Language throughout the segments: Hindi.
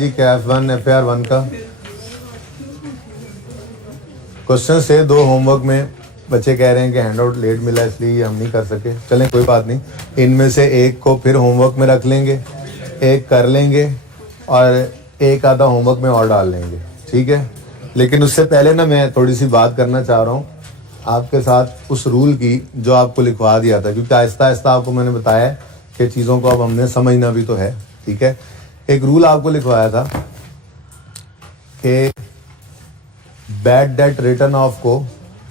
जी क्या F1 FAR1 का क्वेश्चन से 2 होमवर्क में बच्चे कह रहे हैं कि हैंडआउट लेट मिला इसलिए हम नहीं कर सके। चलें कोई बात नहीं, इनमें से एक को फिर होमवर्क में रख लेंगे, एक कर लेंगे और एक आधा होमवर्क में और डाल लेंगे, ठीक है। लेकिन उससे पहले ना मैं थोड़ी सी बात करना चाह रहा हूँ आपके साथ उस रूल की जो आपको लिखवा दिया था, क्योंकि आहिस्ता आहिस्ता आपको मैंने बताया कि चीज़ों को अब हमने समझना भी तो है, ठीक है। एक रूल आपको लिखवाया था कि बैड डेट रिटर्न ऑफ को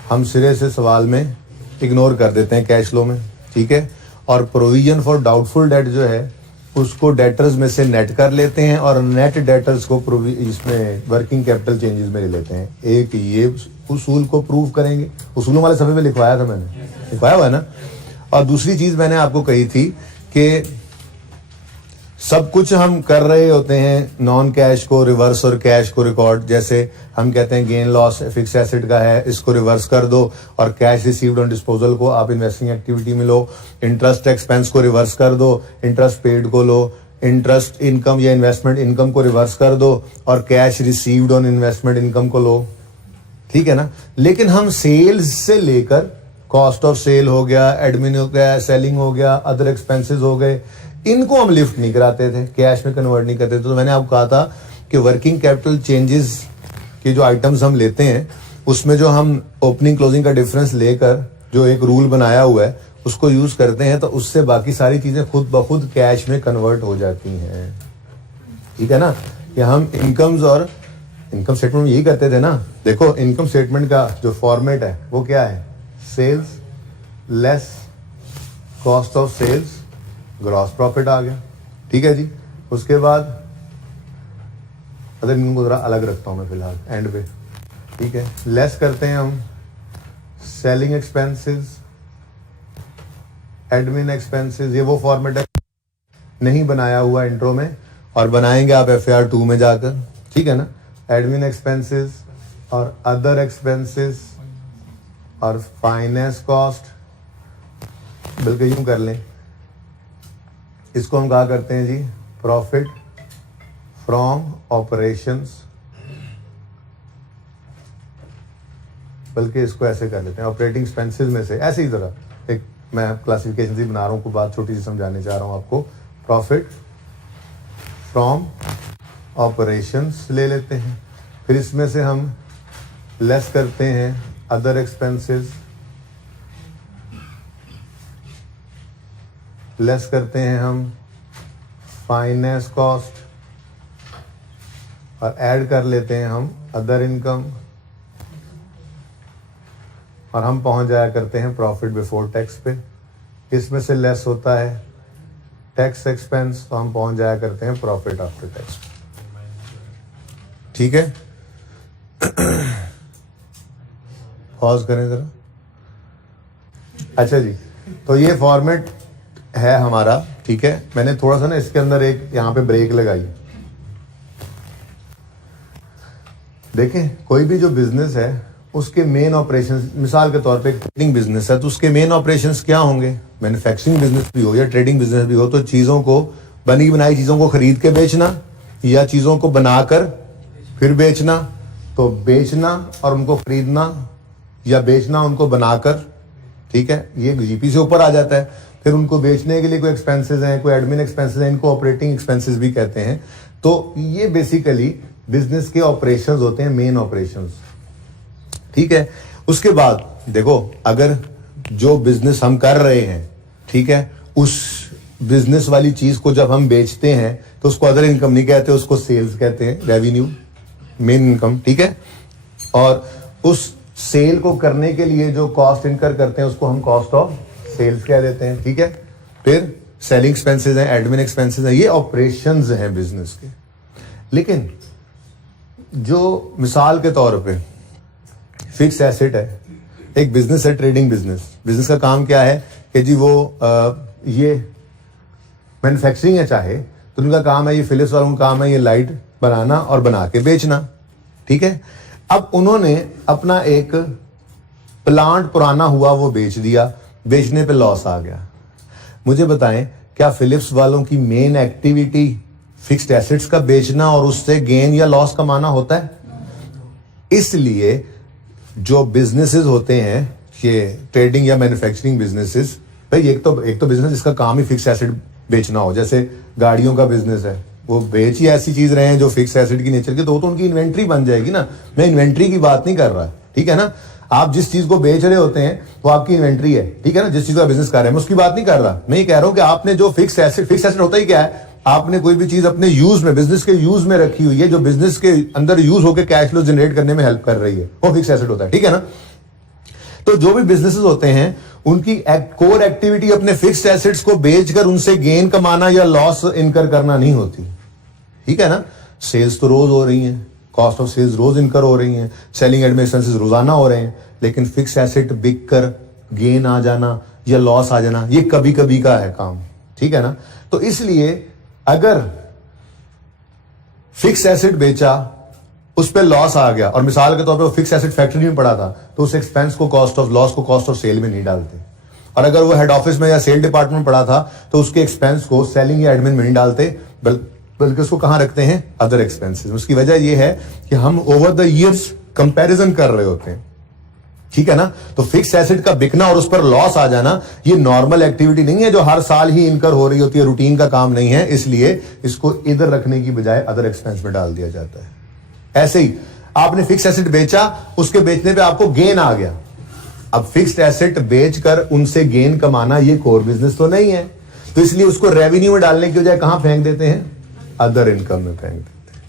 हम सिरे से सवाल में इग्नोर कर देते हैं कैश फ्लो में, ठीक है। और प्रोविजन फॉर डाउटफुल डेट जो है उसको डेटर्स में से नेट कर लेते हैं और नेट डेटर्स को इसमें वर्किंग कैपिटल चेंजेस में ले लेते हैं। एक ये उसूल को प्रूव करेंगे, उसूलों वाले सफ़े में लिखवाया था मैंने, लिखवाया हुआ है ना। और दूसरी चीज़ मैंने आपको कही थी कि सब कुछ हम कर रहे होते हैं नॉन कैश को रिवर्स और कैश को रिकॉर्ड। जैसे हम कहते हैं गेन लॉस फिक्स एसेट का है, इसको रिवर्स कर दो और कैश रिसीव्ड ऑन डिस्पोजल को आप इन्वेस्टिंग एक्टिविटी में लो। इंटरेस्ट एक्सपेंस को रिवर्स कर दो, इंटरेस्ट पेड को लो। इंटरेस्ट इनकम या इन्वेस्टमेंट इनकम को रिवर्स कर दो और cash received on investment income को लो, ठीक है ना। लेकिन हम सेल्स से लेकर कॉस्ट ऑफ सेल हो गया, एडमिन हो गया, सेलिंग हो गया, अदर एक्सपेंसेस हो गए, इनको हम लिफ्ट नहीं कराते थे, कैश में कन्वर्ट नहीं करते थे। तो मैंने आपको कहा था कि वर्किंग कैपिटल चेंजेस के जो आइटम्स हम लेते हैं उसमें जो हम ओपनिंग क्लोजिंग का डिफरेंस लेकर जो एक रूल बनाया हुआ है उसको यूज करते हैं तो उससे बाकी सारी चीजें खुद ब खुद कैश में कन्वर्ट हो जाती हैं, ठीक है ना। कि हम इनकम्स और इनकम स्टेटमेंट में यही करते थे ना। देखो इनकम स्टेटमेंट का जो फॉर्मेट है वो क्या है, sales less cost of sales gross profit आ गया, ठीक है जी। उसके बाद अदर इनकम को जरा अलग रखता हूं मैं फिलहाल एंड पे, ठीक है। लेस करते हैं हम सेलिंग एक्सपेंसेस, एडमिन एक्सपेंसेस, ये वो फॉर्मेट है नहीं बनाया हुआ इंट्रो में और बनाएंगे आप FAR2 में जाकर, ठीक है ना। एडमिन एक्सपेंसेस और अदर एक्सपेंसेस और फाइनेंस कॉस्ट, बल्कि यूं कर लें, इसको हम कहा करते हैं जी प्रॉफिट फ्रॉम ऑपरेशंस, बल्कि इसको ऐसे कर लेते हैं ऑपरेटिंग एक्सपेंसेस में से, ऐसे ही तरह एक मैं क्लासिफिकेशन ही बना रहा हूँ, को बात छोटी सी समझाने चाह रहा हूँ आपको। प्रॉफिट फ्रॉम ऑपरेशंस ले लेते हैं, फिर इसमें से हम लेस करते हैं अदर एक्सपेंसेस, लेस करते हैं हम फाइनेंस कॉस्ट और ऐड कर लेते हैं हम अदर इनकम और हम पहुंच जाया करते हैं प्रॉफिट बिफोर टैक्स पे। इसमें से लेस होता है टैक्स एक्सपेंस तो हम पहुंच जाया करते हैं प्रॉफिट आफ्टर टैक्स, ठीक है। पॉज करें जरा। अच्छा जी, तो ये फॉर्मेट है हमारा, ठीक है। मैंने थोड़ा सा ना इसके अंदर एक यहाँ पे ब्रेक लगाई। देखें कोई भी जो बिजनेस है उसके मेन ऑपरेशंस, मिसाल के तौर पे ट्रेडिंग बिजनेस है तो उसके मेन ऑपरेशंस क्या होंगे, मैन्युफैक्चरिंग बिजनेस भी हो या ट्रेडिंग बिजनेस भी हो तो चीज़ों को, बनी बनाई चीज़ों को खरीद के बेचना या चीज़ों को बनाकर फिर बेचना। तो बेचना और उनको खरीदना या बेचना उनको बनाकर, ठीक है, ये GP से ऊपर आ जाता है। फिर उनको बेचने के लिए कोई एक्सपेंसेस हैं, कोई एडमिन एक्सपेंसेस हैं, इनको ऑपरेटिंग एक्सपेंसेस भी कहते हैं। तो ये बेसिकली बिजनेस के ऑपरेशंस होते हैं, मेन ऑपरेशंस, ठीक है। उसके बाद देखो अगर जो बिजनेस हम कर रहे हैं, ठीक है, उस बिजनेस वाली चीज को जब हम बेचते हैं तो उसको अदर इनकम नहीं कहते, उसको सेल्स कहते हैं, रेवेन्यू, मेन इनकम, ठीक है। और उस सेल को करने के लिए जो कॉस्ट इनकर करते हैं उसको हम कॉस्ट ऑफ सेल्स कह देते हैं, ठीक है। फिर सेलिंग एक्सपेंसेस हैं, एडमिन एक्सपेंसेस हैं, ये ऑपरेशंस हैं बिजनेस के। लेकिन जो मिसाल के तौर पे फिक्स एसेट है, एक बिजनेस है ट्रेडिंग बिजनेस, बिजनेस का काम क्या है कि जी वो ये मैन्युफैक्चरिंग है चाहे तो उनका काम है, ये फिलिप्स वालों का काम है ये लाइट बनाना और बना के बेचना, ठीक है। अब उन्होंने अपना एक प्लांट पुराना हुआ वो बेच दिया, बेचने पे लॉस आ गया। मुझे बताएं क्या फिलिप्स वालों की मेन एक्टिविटी फिक्स्ड एसेट्स का बेचना और उससे गेन या लॉस कमाना होता है। इसलिए जो बिजनेसेस होते हैं, ये ट्रेडिंग या मैन्युफैक्चरिंग बिजनेसेस, भाई एक तो बिजनेस जिसका काम ही फिक्स एसेट बेचना हो, जैसे गाड़ियों का बिजनेस है, वो बेच ही ऐसी चीज रहे हैं जो फिक्स एसेट की नेचर की, तो उनकी इन्वेंट्री बन जाएगी ना। मैं इन्वेंट्री की बात नहीं कर रहा, ठीक है ना। आप जिस चीज को बेच रहे होते हैं वो आपकी इन्वेंट्री है, ठीक है ना। जिस चीज का बिजनेस कर रहे हैं मैं उसकी बात नहीं कर रहा। मैं ये कह रहा हूं कि आपने जो फिक्स एसेट होता ही क्या है, आपने कोई भी चीज अपने यूज में, बिजनेस के यूज में रखी हुई है, जो बिजनेस के अंदर यूज होकर कैश फ्लो जनरेट करने में हेल्प कर रही है, वो फिक्स एसेट होता है, ठीक है ना। तो जो भी बिजनेसेस होते हैं उनकी कोर एक्टिविटी अपने फिक्स्ड एसेट्स को बेचकर उनसे गेन कमाना या लॉस इनकर करना नहीं होती, ठीक है ना। सेल्स तो रोज हो रही हैं, कॉस्ट ऑफ सेल्स रोज इनकर हो रही हैं, सेलिंग एडमिन एक्सपेंसेस रोजाना हो रहे हैं, लेकिन फिक्स एसेट बिक कर गेन आ जाना या लॉस आ जाना ये कभी कभी का है काम, ठीक है ना। तो इसलिए अगर फिक्स एसेट बेचा, उस पर लॉस आ गया, और मिसाल के तौर पे वो फिक्स एसेट फैक्ट्री में पड़ा था, तो उस एक्सपेंस को कॉस्ट ऑफ लॉस को कॉस्ट ऑफ सेल में नहीं डालते। और अगर वो हेड ऑफिस में या सेल डिपार्टमेंट में पड़ा था तो उसके एक्सपेंस को सेलिंग या एडमिन में नहीं डालते, बल्कि उसको कहां रखते हैं, अदर एक्सपेंसेस। उसकी वजह यह है कि हम ओवर द ईयर्स कंपैरिजन कर रहे होते हैं, ठीक है ना। तो फिक्स एसेट का बिकना और उस पर लॉस आ जाना ये नॉर्मल एक्टिविटी नहीं है जो हर साल ही इनकर हो रही होती है, रूटीन का काम नहीं है, इसलिए इसको इधर रखने की बजाय अदर एक्सपेंस में डाल दिया जाता है। ऐसे ही आपने फिक्स एसेट बेचा, उसके बेचने पे आपको गेन आ गया। अब फिक्स्ड एसेट बेचकर उनसे गेन कमाना ये कोर बिजनेस तो नहीं है, तो इसलिए उसको रेवेन्यू में डालने की बजाय कहां फेंक देते हैं, अदर इनकम में फेंक देते हैं।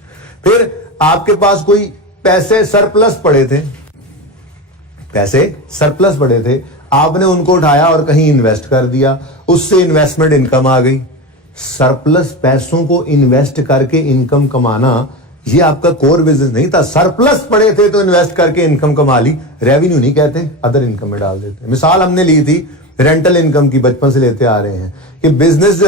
फिर आपके पास कोई पैसे सरप्लस पड़े थे, आपने उनको उठाया और कहीं इन्वेस्ट कर दिया, उससे इन्वेस्टमेंट इनकम आ गई। सरप्लस पैसों को इन्वेस्ट करके इनकम कमाना ये आपका कोर बिजनेस नहीं था। सरप्लस पड़े थे तो इन्वेस्ट करके इनकम कमा ली, रेवेन्यू नहीं कहते, अदर इनकम में डाल देते। मिसाल हमने ली थी रेंटल इनकम की, बचपन से लेते आ रहे हैं कि बिजनेस जो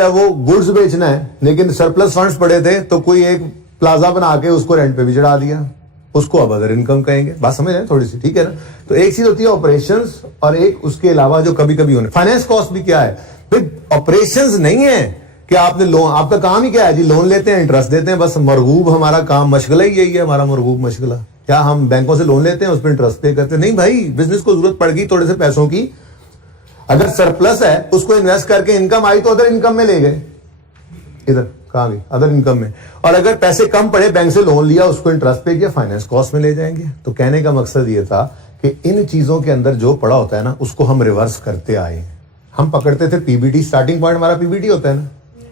है वो गुड्स बेचना है, लेकिन सरप्लस फंड्स पड़े थे तो कोई एक प्लाजा बना के उसको रेंट पे भी चढ़ा दिया, उसको अब अदर इनकम कहेंगे। बात समझ रहे हैं थोड़ी सी, ठीक है ना। तो एक चीज होती है ऑपरेशंस और एक उसके अलावा जो कभी कभी होने। फाइनेंस कॉस्ट भी क्या है भाई, ऑपरेशंस नहीं है कि आपने लोन, आपका काम ही क्या है जी, लोन लेते हैं, इंटरेस्ट देते हैं, बस मरगूब हमारा काम, मशगला ही यही है हमारा मरगूब मशगला। क्या हम बैंकों से लोन लेते हैं, उस पर इंटरेस्ट पे करते हैं? नहीं भाई, बिजनेस को जरूरत पड़ गई थोड़े से पैसों की, अगर सरप्लस है उसको इन्वेस्ट करके इनकम आई तो अदर इनकम में ले गए, इधर कहां गई, अदर इनकम में। और अगर पैसे कम पड़े, बैंक से लोन लिया, उसको इंटरेस्ट पे किया, फाइनेंस कॉस्ट में ले जाएंगे। तो कहने का मकसद ये था कि इन चीजों के अंदर जो पड़ा होता है ना, उसको हम रिवर्स करते आए। हम पकड़ते थे पीबीटी, स्टार्टिंग पॉइंट हमारा पीबीटी होता है ना,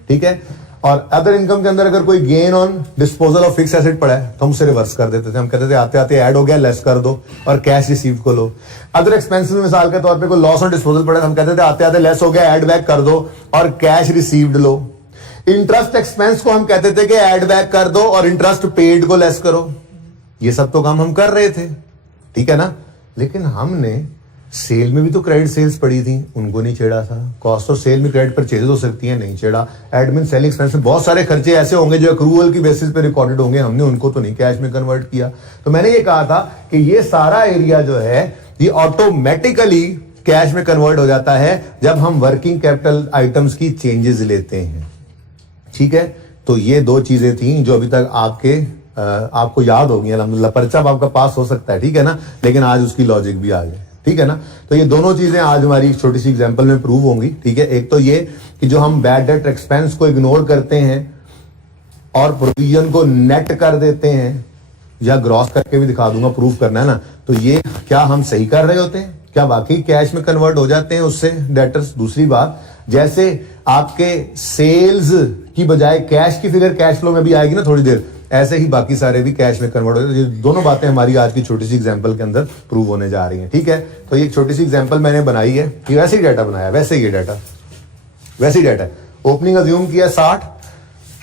ठीक है। और अदर इनकम के अंदर अगर कोई gain on disposal of fix asset पड़ा है तो हम उसे रिवर्स कर देते थे। हम कहते थे आते आते ऐड हो गया, लेस कर दो और कैश रिसीव को लो। अदर एक्सपेंसेस में मिसाल के तौर पे कोई लॉस ऑन डिस्पोजल पड़ा है, हम कहते थे आते आते लेस हो गया, ऐड बैक कर दो और कैश रिसीव्ड लो। इंटरेस्ट एक्सपेंस को हम कहते थे कि ऐड बैक कर दो और इंटरेस्ट पेड को लेस करो। ये सब तो काम हम कर रहे थे, ठीक है ना। लेकिन हमने सेल में भी तो क्रेडिट सेल्स पड़ी थी, उनको नहीं छेड़ा था। कॉस्ट ऑफ सेल में क्रेडिट परचेजेस हो सकती है, नहीं छेड़ा। एडमिन सेलिंग एक्सपेंस में बहुत सारे खर्चे ऐसे होंगे जो एक्रूवल की बेसिस पे रिकॉर्डेड होंगे, हमने उनको तो नहीं कैश में कन्वर्ट किया। तो मैंने ये कहा था कि ये सारा एरिया जो है ये ऑटोमेटिकली कैश में कन्वर्ट हो जाता है जब हम वर्किंग कैपिटल आइटम्स की चेंजेस लेते हैं, ठीक है। तो ये दो चीजें थी जो अभी तक आपको याद होगी अल्हम्दुलिल्लाह। पर्चा आपका पास हो सकता है, ठीक है ना, लेकिन आज उसकी लॉजिक भी आ जाए, ठीक है ना। तो ये दोनों चीजें आज हमारी एक छोटी सी एग्जांपल में प्रूव होंगी, ठीक है। एक तो ये कि जो हम बैड डेट एक्सपेंस को इग्नोर करते हैं और प्रोविजन को नेट कर देते हैं, या ग्रॉस करके भी दिखा दूंगा, प्रूफ करना है ना, तो ये क्या हम सही कर रहे होते हैं, क्या वाकई कैश में कन्वर्ट हो जाते हैं उससे डेटर्स। दूसरी बात, जैसे आपके सेल्स की बजाय कैश की फिगर कैश फ्लो में भी आएगी ना थोड़ी देर, ऐसे ही बाकी सारे भी कैश में कन्वर्ट हो जाते हैं। दोनों बातें हमारी आज की छोटी सी एग्जांपल के अंदर प्रूव होने जा रही हैं, ठीक है। तो ये छोटी सी एग्जांपल मैंने बनाई है कि वैसे ही डाटा बनाया, वैसे ही डाटा ओपनिंग अज्यूम किया 60,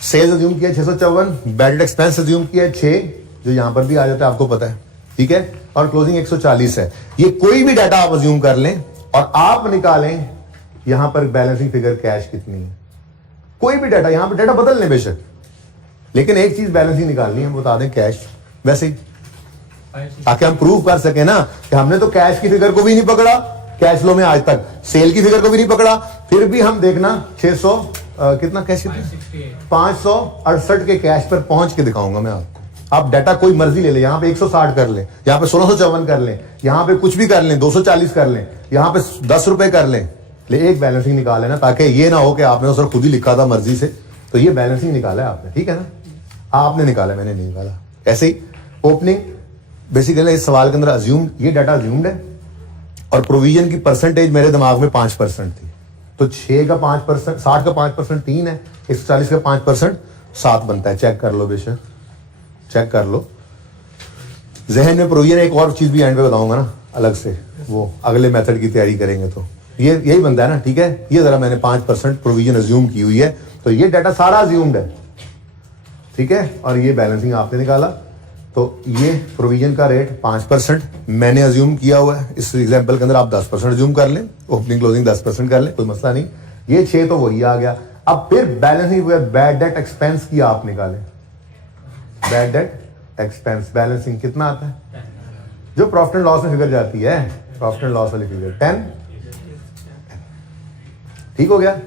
सेल्स अज्यूम किया 654, बैड एक्सपेंस अज्यूम किया 6, जो यहां पर भी आ जाता है आपको पता है, ठीक है। और क्लोजिंग 140 है। ये कोई भी डाटा आप अज्यूम कर लें और आप निकालें यहां पर बैलेंसिंग फिगर कैश कितनी है, कोई भी डाटा, यहां पर डाटा बदल लें बेशक, लेकिन एक चीज बैलेंसिंग निकालनी है, हम बता दें कैश, वैसे ही, ताकि हम प्रूव कर सके ना कि हमने तो कैश की फिगर को भी नहीं पकड़ा कैश फ्लो में आज तक, सेल की फिगर को भी नहीं पकड़ा, फिर भी हम देखना कितना कैश, कितना 568 के कैश पर पहुंच के दिखाऊंगा मैं आपको। आप डाटा कोई मर्जी ले ले, यहाँ पे 160 कर लें, यहाँ पे 1654 कर लें, यहाँ पे कुछ भी कर लें, 240 कर लें, यहाँ पे 10 रुपए कर लें, ले एक बैलेंसिंग निकाल लेना, ताकि ये ना हो कि आपने उस खुद ही लिखा था मर्जी से, तो ये बैलेंसिंग निकाला है आपने, ठीक है ना, आपने निकाला, मैंने नहीं निकाला। ऐसे ही ओपनिंग बेसिकली इस सवाल के अंदर अज्यूम, ये डाटा अज्यूम्ड है और प्रोविजन की परसेंटेज मेरे दिमाग में 5% थी, तो 6 का 5%, 60 का 5% 3 है, 140 का 5% 7 बनता है। चेक कर लो बेशक, चेक कर लो जहन में प्रोविजन। एक और चीज भी एंड पे बताऊंगा ना अलग से, वो अगले मेथड की तैयारी करेंगे तो ये यही बनता है ना, ठीक है। ये जरा मैंने 5% प्रोविजन अज्यूम की हुई है, तो ये डाटा सारा अज्यूम्ड है, ठीक है, और ये बैलेंसिंग आपने निकाला, तो ये प्रोविजन का रेट 5% मैंने अज्यूम किया हुआ है। इस एग्जांपल के अंदर आप 10% अज्यूम कर लें, ओपनिंग क्लोजिंग 10% कर लें, कोई मसला नहीं। ये 6 तो वही आ गया। अब फिर बैलेंसिंग बैड डेट एक्सपेंस की आप निकालें, बैड डेट एक्सपेंस बैलेंसिंग कितना आता है, जो प्रॉफिट एंड लॉस में फिगर जाती है, प्रॉफिट एंड लॉस वाली फिगर 10, ठीक हो गया।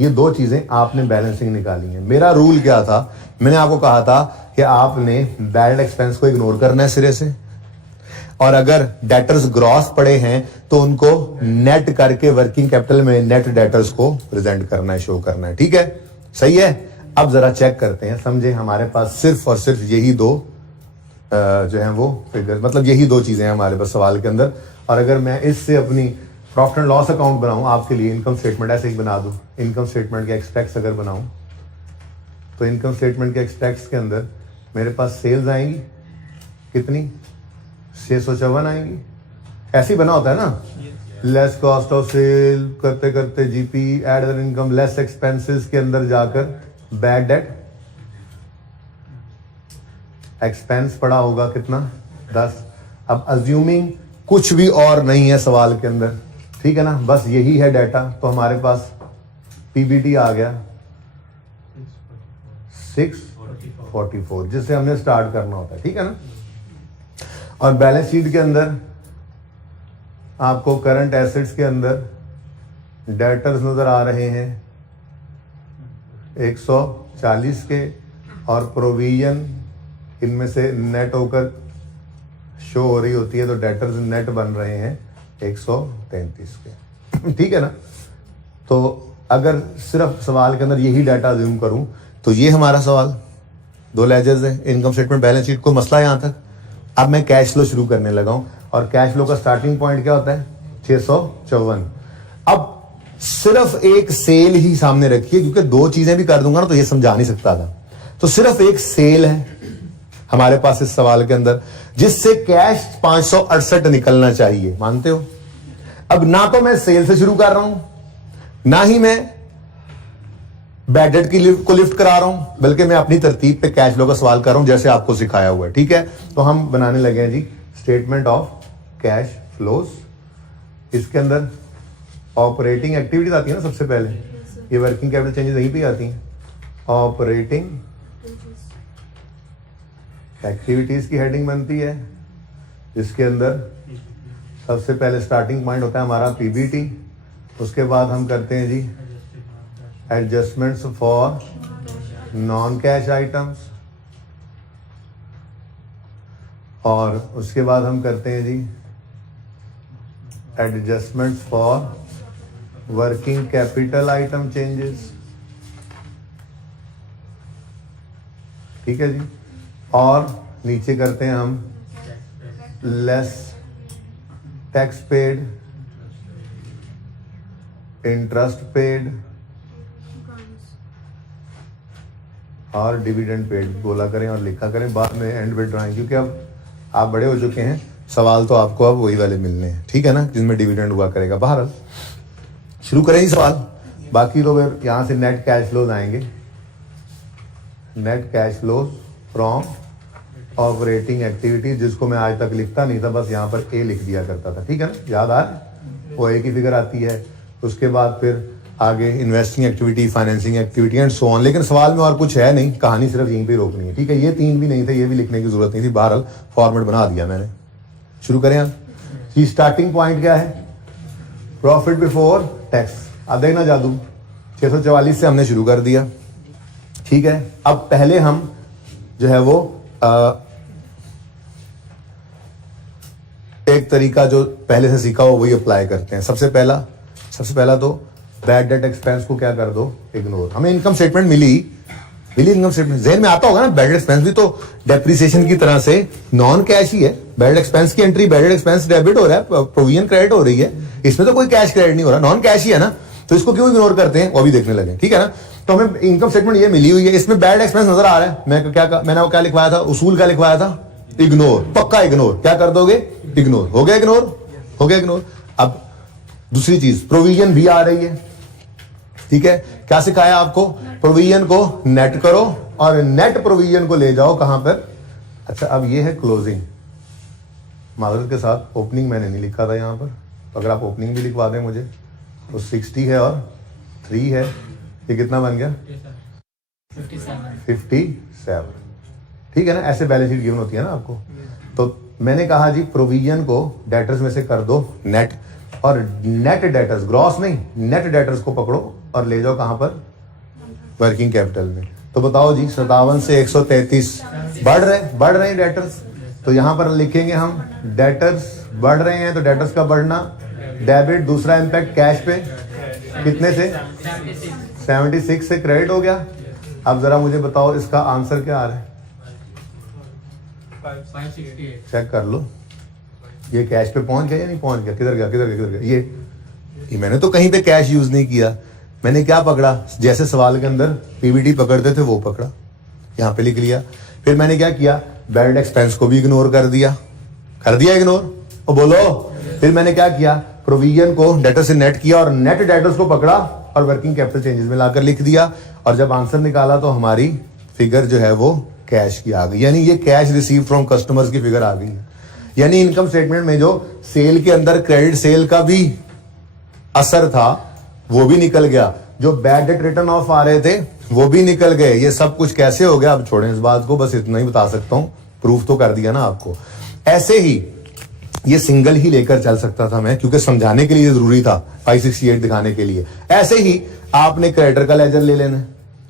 ये दो चीजें आपने बैलेंसिंग निकाली है। मेरा रूल क्या था, मैंने आपको कहा था कि आपने बैड एक्सपेंस को इग्नोर करना है सिरे से, और अगर डेटर्स ग्रॉस पड़े हैं तो उनको नेट करके वर्किंग कैपिटल में नेट डेटर्स को प्रेजेंट करना है, शो करना है, ठीक है, सही है। अब जरा चेक करते हैं, समझे, हमारे पास सिर्फ और सिर्फ यही दो जो है वो फिगर, मतलब यही दो चीजें हैं हमारे पास सवाल के अंदर। और अगर मैं इससे अपनी प्रॉफिट एंड लॉस अकाउंट बनाऊं आपके लिए, इनकम स्टेटमेंट ऐसे ही बना दूं, इनकम स्टेटमेंट के एक्सपेक्ट्स अगर बनाऊं, तो इनकम स्टेटमेंट के एक्सपेक्ट्स के अंदर मेरे पास सेल्स आएंगी कितनी, 654 आएंगी, ऐसे ही बना होता है ना, लेस कॉस्ट ऑफ सेल करते करते GP add other income less expenses के अंदर जाकर बैड डेट एक्सपेंस पड़ा होगा कितना, 10। अब अज्यूमिंग कुछ भी और नहीं है सवाल के अंदर, ठीक है ना, बस यही है डाटा, तो हमारे पास पीबीटी आ गया 644, जिससे हमने स्टार्ट करना होता है, ठीक है ना। और बैलेंस शीट के अंदर आपको करंट एसेट्स के अंदर डेटर्स नजर आ रहे हैं 140 के, और प्रोविजन इनमें से नेट होकर शो हो रही होती है, तो डेटर्स नेट बन रहे हैं 133 के, ठीक है ना। तो अगर सिर्फ सवाल के अंदर यही डाटा अज्यूम करूं तो ये हमारा सवाल, दो लेजर्स है, इनकम स्टेटमेंट बैलेंस शीट, कोई मसला है यहां तक। अब मैं कैश फ्लो शुरू करने लगा हूं, और कैश फ्लो का स्टार्टिंग पॉइंट क्या होता है, 654। अब सिर्फ एक सेल ही सामने रखिए, क्योंकि दो चीजें भी कर दूंगा ना तो ये समझा नहीं सकता था, तो सिर्फ एक सेल है हमारे पास इस सवाल के अंदर, जिससे कैश 568 निकलना चाहिए, मानते हो। अब ना तो मैं सेल से शुरू कर रहा हूं, ना ही मैं बैड डेट की को लिफ्ट करा रहा हूं, बल्कि मैं अपनी तरतीब पे कैश फ्लो का सवाल कर रहा हूं, जैसे आपको सिखाया हुआ है, ठीक है। तो हम बनाने लगे हैं जी स्टेटमेंट ऑफ कैश फ्लोज। इसके अंदर ऑपरेटिंग एक्टिविटीज आती है ना सबसे पहले, ये वर्किंग कैपिटल चेंजेस यहीं पे आती हैं। ऑपरेटिंग एक्टिविटीज की हेडिंग बनती है, जिसके अंदर सबसे पहले स्टार्टिंग पॉइंट होता है हमारा पीबीटी, उसके बाद हम करते हैं जी adjustments for non cash items, और उसके बाद हम करते हैं जी adjustments for working capital item changes, ठीक है जी। और नीचे करते हैं हम less tax paid, interest paid और डिविडेंड पेड बोला करें और लिखा करें, बाद में एंड पे ड्राइंग, क्योंकि अब आप बड़े हो चुके हैं, सवाल तो आपको अब वही वाले मिलने हैं, ठीक है ना, जिनमें डिविडेंड हुआ करेगा। बहरहाल शुरू करें ही सवाल, बाकी तो फिर यहां से नेट कैश फ्लोज आएंगे, net cash flows from operating activities, जिसको मैं आज तक लिखता नहीं था, बस यहाँ पर ए लिख दिया करता था, ठीक है ना, याद आ रहा है, वो ए की फिगर आती है। उसके बाद फिर आगे investing activity, financing activity and so on. लेकिन सवाल में और कुछ है नहीं, कहानी सिर्फ यहीं पे रोकनी है, ठीक है। ये 3 भी नहीं थे, ये भी लिखने की जरूरत नहीं थी, बहरहाल फॉर्मेट बना दिया मैंने। शुरू करें आप, स्टार्टिंग पॉइंट क्या है, प्रॉफिट बिफोर टैक्स। अब देखना जादू, 644 से हमने शुरू कर दिया, ठीक है। अब पहले हम जो है वो एक तरीका जो पहले से सीखा हो वही अप्लाई करते हैं। सबसे पहला तो बैड डेट एक्सपेंस को क्या कर दो, इग्नोर। हमें इनकम स्टेटमेंट मिली इनकम स्टेटमेंट जेहन में आता होगा ना, बैड एक्सपेंस भी तो डेप्रिसिएशन की तरह से नॉन कैश ही है। बैड एक्सपेंस की एंट्री, बैड एक्सपेंस डेबिट हो रहा है, प्रोविजन क्रेडिट हो रही है, इसमें तो कोई कैश क्रेडिट नहीं हो रहा, नॉन कैश ही है ना, तो इसको क्यों इग्नोर करते हैं वो भी देखने लगे, ठीक है ना। तो हमें इनकम स्टेटमेंट ये मिली हुई है, इसमें बैड एक्सपेंस नजर आ रहा है। मैंने वो क्या लिखवाया था, उसूल क्या लिखवाया था, इग्नोर, पक्का इग्नोर। क्या कर दोगे, इग्नोर। हो गया इग्नोर। अब दूसरी चीज प्रोविजन भी आ रही है, ठीक है। क्या सिखाया आपको, प्रोविजन को नेट करो और नेट प्रोविजन को ले जाओ कहां पर। अच्छा, अब ये है क्लोजिंग, माजरत के साथ ओपनिंग मैंने नहीं लिखा था यहां पर, तो अगर आप ओपनिंग भी लिखवा दें मुझे, तो 60 है और 3 है, ये कितना बन गया 57, ठीक है ना। ऐसे बैलेंस शीट गिवन होती है ना आपको। तो मैंने कहा जी प्रोविजन को डेटर्स में से कर दो नेट, और नेट डेटर्स, ग्रॉस नहीं, नेट डेटर्स को पकड़ो और ले जाओ कहां पर, वर्किंग कैपिटल में। तो बताओ जी 57 से 133 बढ़ रहे हैं डेटर्स, तो यहां पर लिखेंगे हम डेटर्स बढ़ रहे हैं, तो डेटर्स का बढ़ना डेबिट, दूसरा इंपैक्ट कैश पे कितने से 76 से क्रेडिट हो गया। अब जरा मुझे बताओ इसका आंसर क्या आ रहा है, 568। चेक कर लो ये कैश पे पहुंच गया या नहीं पहुंच गया, किधर गया। ये मैंने तो कहीं पे कैश यूज नहीं किया, मैंने क्या पकड़ा, जैसे सवाल के अंदर पीबीटी पकड़ते थे वो पकड़ा, यहां पे लिख लिया। फिर मैंने क्या किया, बैड एक्सपेंस को भी इग्नोर कर दिया इग्नोर, और बोलो। फिर मैंने क्या किया, प्रोविजन को डेटर से नेट किया और नेट डेटर्स को पकड़ा और वर्किंग कैपिटल चेंजेस में लाकर लिख दिया, और जब आंसर निकाला तो हमारी फिगर जो है वो कैश की आ गई, यानी ये कैश रिसीव फ्रॉम कस्टमर्स की फिगर आ गई। यानी इनकम स्टेटमेंट में जो सेल के अंदर क्रेडिट सेल का भी असर था वो भी निकल गया, जो बैड डेट रिटर्न ऑफ आ रहे थे वो भी निकल गए। ये सब कुछ कैसे हो गया, अब छोड़ें इस बात को, बस इतना ही बता सकता हूं, प्रूफ तो कर दिया ना आपको। ऐसे ही ये सिंगल ही लेकर चल सकता था मैं, क्योंकि समझाने के लिए जरूरी था, 568 दिखाने के लिए। ऐसे ही आपने क्रेडिटर का लेजर ले लेना,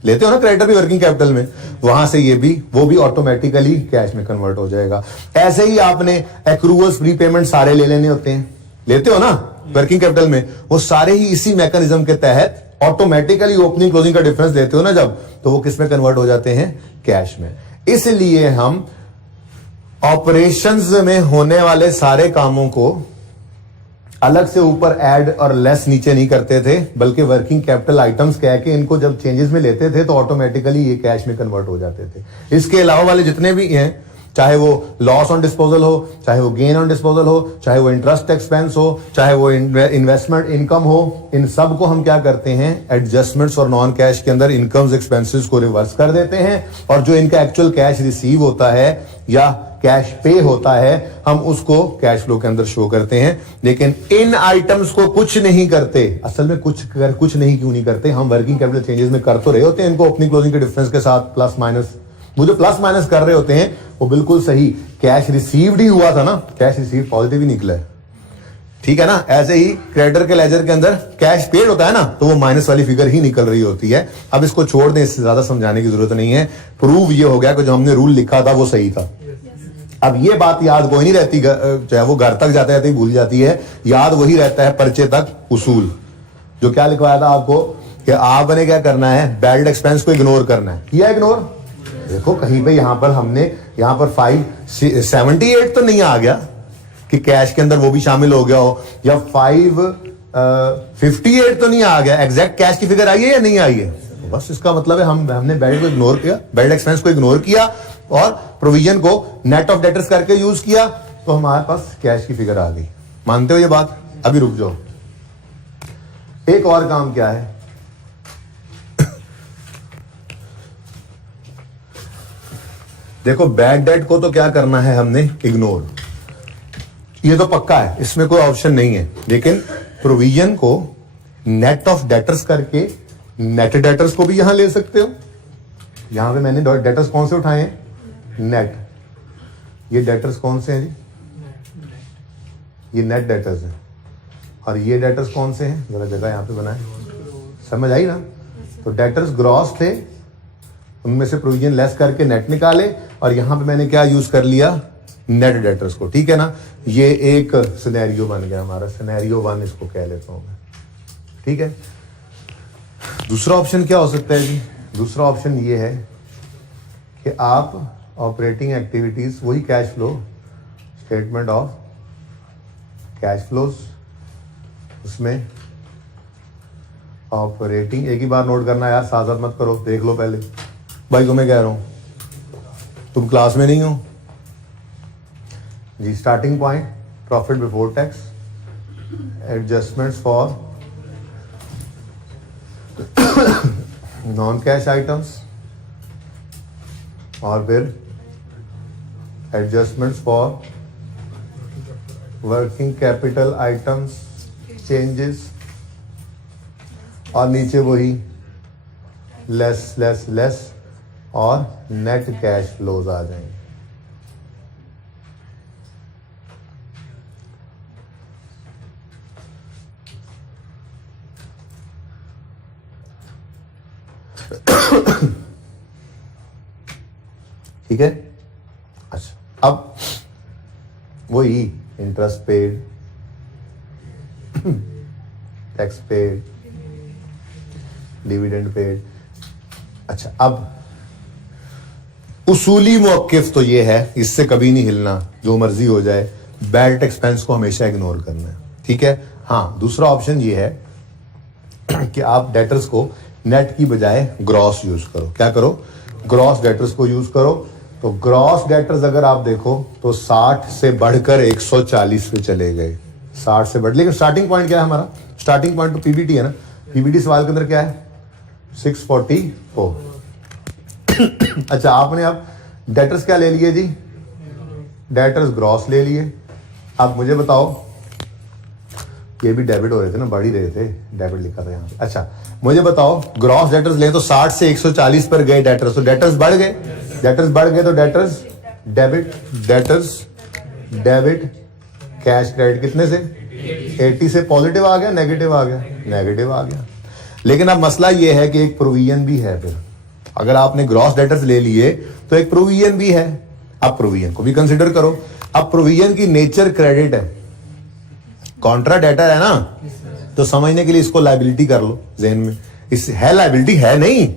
लेते हो ना क्रेडिटर भी वर्किंग कैपिटल में, वहां से ये भी वो भी ऑटोमेटिकली कैश में कन्वर्ट हो जाएगा। ऐसे ही आपने एक्रूअल्स प्रीपेमेंट सारे ले लेने होते हैं, लेते हो ना वर्किंग कैपिटल में, वो सारे ही इसी मैकेनिज्म के तहत ऑटोमेटिकली ओपनिंग क्लोजिंग का डिफरेंस लेते हो ना जब, तो वो किस में कन्वर्ट हो जाते हैं, कैश में। इसलिए हम ऑपरेशंस में होने वाले सारे कामों को अलग से ऊपर ऐड और लेस नीचे नहीं करते थे, बल्कि वर्किंग कैपिटल आइटम्स कह के इनको जब चेंजेस में लेते थे तो ऑटोमेटिकली ये कैश में कन्वर्ट हो जाते थे। इसके अलावा वाले जितने भी हैं, चाहे वो लॉस ऑन डिस्पोजल हो, चाहे वो गेन ऑन डिस्पोजल हो, चाहे वो इंटरेस्ट एक्सपेंस हो, चाहे वो इन्वेस्टमेंट इनकम हो, इन सब को हम क्या करते हैं, एडजस्टमेंट्स और नॉन कैश के अंदर इनकम्स एक्सपेंसेस को रिवर्स कर देते हैं, और जो इनका एक्चुअल कैश रिसीव होता है या कैश पे होता है हम उसको कैश फ्लो के अंदर शो करते हैं। लेकिन इन आइटम्स को कुछ नहीं करते, असल में कुछ नहीं क्यों नहीं करते, हम वर्किंग कैपिटल चेंजेस में कर तो रहे होते हैं इनको ओपनिंग क्लोजिंग के डिफरेंस के साथ प्लस माइनस, वो जो प्लस माइनस कर रहे होते हैं वो बिल्कुल सही, कैश रिसीव्ड ही हुआ था ना, कैश रिसीव पॉजिटिव ही निकला है, ठीक है ना। ऐसे ही क्रेडिटर के लेजर के अंदर कैश पेड होता है ना, तो वो माइनस वाली फिगर ही निकल रही होती है। अब इसको छोड़ दें, इससे ज्यादा समझाने की जरूरत नहीं है, प्रूव ये हो गया कि जो हमने रूल लिखा था वो सही था। अब ये बात याद कोई नहीं रहती, चाहे वो घर तक जाते जाते ही भूल जाती है, याद वही रहता है पर्चे तक उसूल, जो क्या लिखवाया था आपको कि आपने क्या करना है, बैड एक्सपेंस को इग्नोर करना है, किया इग्नोर। देखो कहीं पे यहां पर हमने यहां पर 578 तो नहीं आ गया कि कैश के अंदर वो भी शामिल हो गया हो, या 558 तो नहीं आ गया, एग्जैक्ट कैश की फिगर आई है या नहीं आई है, बस इसका मतलब है हमने बैड को इग्नोर किया, बैड एक्सपेंस को इग्नोर किया और प्रोविजन को नेट ऑफ डेटर्स करके यूज किया, तो हमारे पास कैश की फिगर आ गई। मानते हो ये बात? अभी रुक जाओ, एक और काम क्या है, देखो बैड डेट को तो क्या करना है हमने, इग्नोर, ये तो पक्का है, इसमें कोई ऑप्शन नहीं है। लेकिन प्रोविजन को नेट ऑफ डेटर्स करके नेट डेटर्स को भी यहां ले सकते हो। यहां पे मैंने डेटर्स कौन से उठाए हैं, नेट, ये डेटर्स कौन से हैं जी, ये नेट डेटर्स हैं, और ये डेटर्स कौन से हैं, जरा जगह यहां पे बनाए, समझ आई ना। तो डेटर्स ग्रॉस थे, उनमें से प्रोविजन लेस करके नेट निकाले, और यहां पे मैंने क्या यूज कर लिया, नेट डेटर्स को। ठीक है ना, ये एक सिनेरियो बन गया हमारा, सिनेरियो 1 इसको कह लेता हूं मैं। ठीक है, दूसरा ऑप्शन क्या हो सकता है जी? दूसरा ऑप्शन ये है कि आप ऑपरेटिंग एक्टिविटीज, वही cash flow statement of cash flows, उसमें ऑपरेटिंग, एक ही बार नोट करना यार, साथ साथ मत करो, देख लो पहले भाई को मैं कह रहा हूं, तुम क्लास में नहीं हो जी। Starting point profit before tax, adjustments for non cash items, और फिर adjustments for working capital items changes, और नीचे वही लेस लेस लेस और नेट कैश फ्लोज आ जाएंगे। ठीक है, अच्छा अब वही interest paid, tax paid, dividend paid. अच्छा, अब उसूली मौकिफ तो ये है, इससे कभी नहीं हिलना, जो मर्जी हो जाए, बैड एक्सपेंस को हमेशा इग्नोर करना है। ठीक है, हाँ, दूसरा ऑप्शन ये है कि आप डेटर्स को नेट की बजाय ग्रॉस यूज करो। क्या करो? ग्रॉस डेटर्स को यूज करो। तो ग्रॉस डेटर्स अगर आप देखो तो 60 से बढ़कर 140 पे चले गए, 60 से बढ़, लेकिन स्टार्टिंग पॉइंट क्या है हमारा? स्टार्टिंग पॉइंट तो पीबीटी है ना, पीबीटी सवाल के अंदर क्या है? 644। अच्छा, आपने अब डेटर्स क्या ले लिए जी? डेटर्स ग्रॉस ले लिए। अब मुझे बताओ, ये भी डेबिट हो रहे थे ना, बढ़ ही रहे थे, डेबिट लिखा था यहाँ पे। अच्छा, मुझे बताओ, ग्रॉस डेटर्स ले तो 60 से 140 पर गए डेटर्स, तो डेटर्स बढ़ गए, डेटर्स बढ़ गए तो debtors debit, debtors debit, cash credit कितने से? 80 से पॉजिटिव आ गया, नेगेटिव आ गया, नेगेटिव आ गया। लेकिन अब मसला ये है कि एक प्रोविजन भी है। फिर अगर आपने ग्रॉस डेटर्स ले लिए तो एक प्रोविजन भी है, अब प्रोविजन को भी कंसिडर करो। अब प्रोविजन की नेचर क्रेडिट है, कॉन्ट्रा डेटर है ना, तो समझने के लिए इसको लायबिलिटी कर लो ज़हन में। इस है लायबिलिटी है नहीं,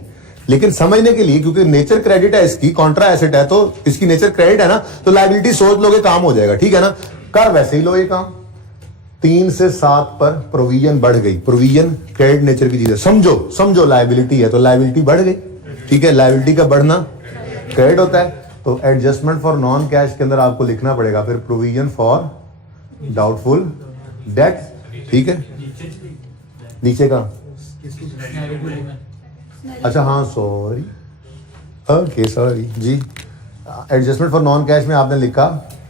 लेकिन समझने के लिए, क्योंकि नेचर क्रेडिट है इसकी, कॉन्ट्रा एसेट है तो इसकी नेचर क्रेडिट है ना, तो लायबिलिटी सोच लोगे, काम हो जाएगा। ठीक है ना, कर वैसे ही लो ये काम। 3 से 7 पर प्रोविजन बढ़ गई, प्रोविजन क्रेडिट नेचर की चीज है, समझो समझो लायबिलिटी है तो लायबिलिटी बढ़ गई। ठीक है, लायबिलिटी का बढ़ना क्रेडिट होता है, तो एडजस्टमेंट फॉर नॉन कैश के अंदर आपको लिखना पड़ेगा फिर प्रोविजन फॉर डाउटफुल डेट। ठीक है, नीचे का, अच्छा हाँ सॉरी, ओके सॉरी जी, एडजस्टमेंट फॉर नॉन कैश में आपने लिखा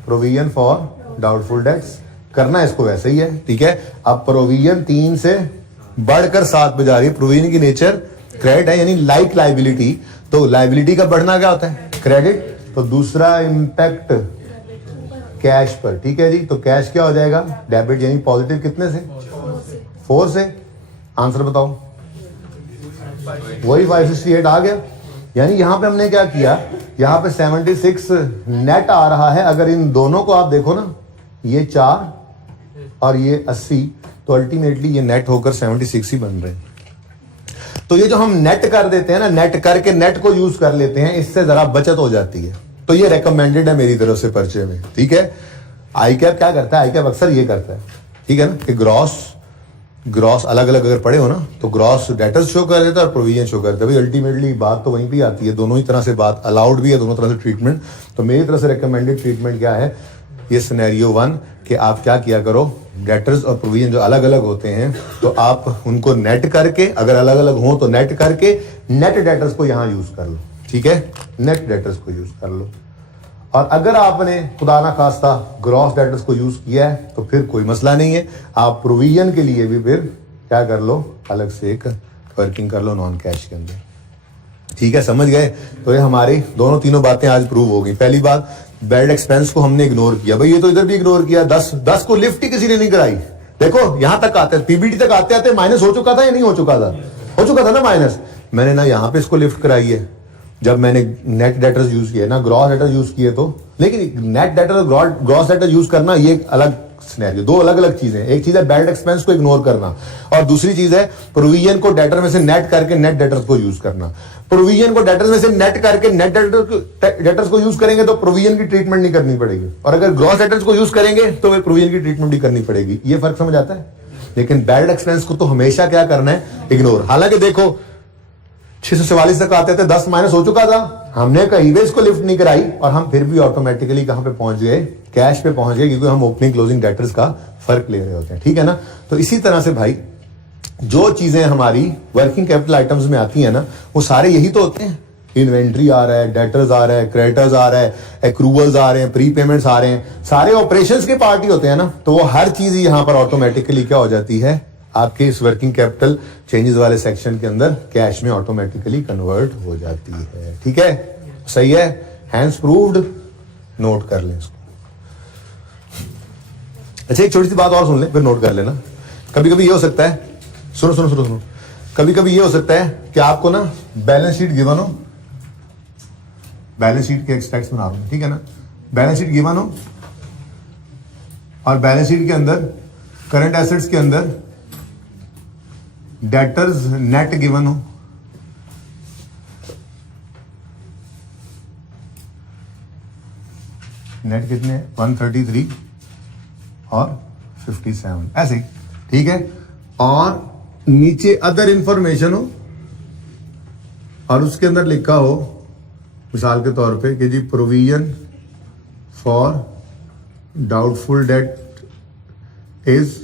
प्रोविजन फॉर डाउटफुल डेट्स, करना इसको वैसे ही है। ठीक है, अब प्रोविजन 3 से बढ़कर 7 पे जा रही है, प्रोविजन की नेचर क्रेडिट है, यानी लाइक लायबिलिटी, तो लायबिलिटी का बढ़ना क्या होता है? क्रेडिट। तो दूसरा इंपैक्ट कैश पर। ठीक है जी, तो कैश क्या हो जाएगा? डेबिट, यानी पॉजिटिव कितने से? 4 से। आंसर बताओ, वही 568 आ गया। यानी यहां पे हमने क्या किया, यहां पे 76 नेट आ रहा है। अगर इन दोनों को आप देखो ना, ये 4 और ये 80, तो अल्टीमेटली ये नेट होकर 76 ही बन रहे हैं। तो ये जो हम नेट कर देते हैं ना, नेट करके नेट को यूज कर लेते हैं, इससे जरा बचत हो जाती है। तो ये रेकमेंडेड है मेरी तरफ से पर्चे में। ठीक है, आई कैप क्या करता है? आई कैप अक्सर ये करता है, ठीक है ना, कि ग्रॉस अलग अलग अगर पड़े हो ना, तो ग्रॉस डेटर्स शो कर देता है और प्रोविजन शो करता है। भाई अल्टीमेटली बात तो वहीं भी आती है, दोनों ही तरह से बात अलाउड भी है, दोनों तरह से ट्रीटमेंट। तो मेरी तरफ से रिकमेंडेड ट्रीटमेंट क्या है, ये सिनेरियो 1, कि आप क्या किया करो, डेटर्स और प्रोविजन जो अलग अलग होते हैं, तो आप उनको नेट करके, अगर अलग अलग हो तो नेट करके नेट डेटर्स को यहां यूज कर लो। ठीक है, नेट डेटर्स को यूज कर लो। और अगर आपने खुदा ना खास्ता ग्रॉस डेटर्स को यूज किया है तो फिर कोई मसला नहीं है, आप प्रोविजन के लिए भी फिर क्या कर लो, अलग से एक वर्किंग कर लो नॉन कैश के अंदर। ठीक है, समझ गए? तो ये हमारी दोनों तीनों बातें आज प्रूव हो गई। पहली बात, बैड एक्सपेंस को हमने इग्नोर किया, भाई ये तो इधर भी इग्नोर किया, 10 को लिफ्ट ही किसी ने नहीं कराई। देखो यहां तक आते, पीबीटी तक आते आते माइनस हो चुका था या नहीं हो चुका था? हो चुका था ना माइनस। मैंने ना यहाँ पे इसको लिफ्ट कराई है जब मैंने नेट डेटर्स यूज किए ना ग्रॉस डेटर्स यूज किए तो, लेकिन नेट डेटर और ग्रॉस डेटर यूज करना ये एक अलग सिनेरियो, दो अलग अलग चीजें। एक चीज है बैड एक्सपेंस को इग्नोर करना और दूसरी चीज है प्रोविजन को डेटर में से नेट करके नेट डेटर्स को यूज करना। प्रोविजन को डेटर्स में से नेट करके नेट डेटर्स को यूज करेंगे तो प्रोविजन की ट्रीटमेंट नहीं करनी पड़ेगी, और अगर ग्रॉस डेटर्स को यूज करेंगे तो वे प्रोविजन की ट्रीटमेंट ही करनी पड़ेगी। ये फर्क समझ आता है। लेकिन बैड एक्सपेंस को तो हमेशा क्या करना है, इग्नोर। हालांकि देखो 644 तक आते थे, 10 माइनस हो चुका था, हमने कहीं भी इसको लिफ्ट नहीं कराई और हम फिर भी ऑटोमेटिकली कहां पे पहुंच गए, कैश पे पहुंच गए, क्योंकि हम ओपनिंग क्लोजिंग डेटर्स का फर्क ले रहे होते हैं। ठीक है ना। तो इसी तरह से भाई जो चीजें हमारी वर्किंग कैपिटल आइटम्स में आती है ना, वो सारे यही तो होते हैं। इन्वेंट्री आ रहा है, डेटर्स आ रहा है, क्रेडिटर्स आ रहा है, एक्रूवल्स आ रहे हैं, प्री पेमेंट्स आ रहे हैं, सारे ऑपरेशंस के पार्ट ही होते हैं ना। तो वो हर चीज यहां पर ऑटोमेटिकली क्या हो जाती है, आपके इस वर्किंग कैपिटल चेंजेस वाले सेक्शन के अंदर कैश में ऑटोमेटिकली कन्वर्ट हो जाती है। ठीक है, सही है, हैंड्स प्रूव्ड, नोट कर लें इसको। अच्छा एक छोटी सी बात और सुन लें फिर नोट कर लेना। कभी कभी ये हो सकता है, सुनो सुनो सुनो सुनो, कभी कभी ये हो सकता है कि आपको ना बैलेंस शीट गिवन हो, बैलेंस शीट के एक्सट्रैक्ट्स बना रहा हूं, ठीक है ना, बैलेंस शीट गिवन हो और बैलेंस शीट के अंदर करंट एसेट्स के अंदर डेटर्स नेट गिवन हो, नेट कितने 133 और 57 ऐसे ही, ठीक है। और नीचे अदर इंफॉर्मेशन हो और उसके अंदर लिखा हो मिसाल के तौर पे कि जी provision for doubtful debt is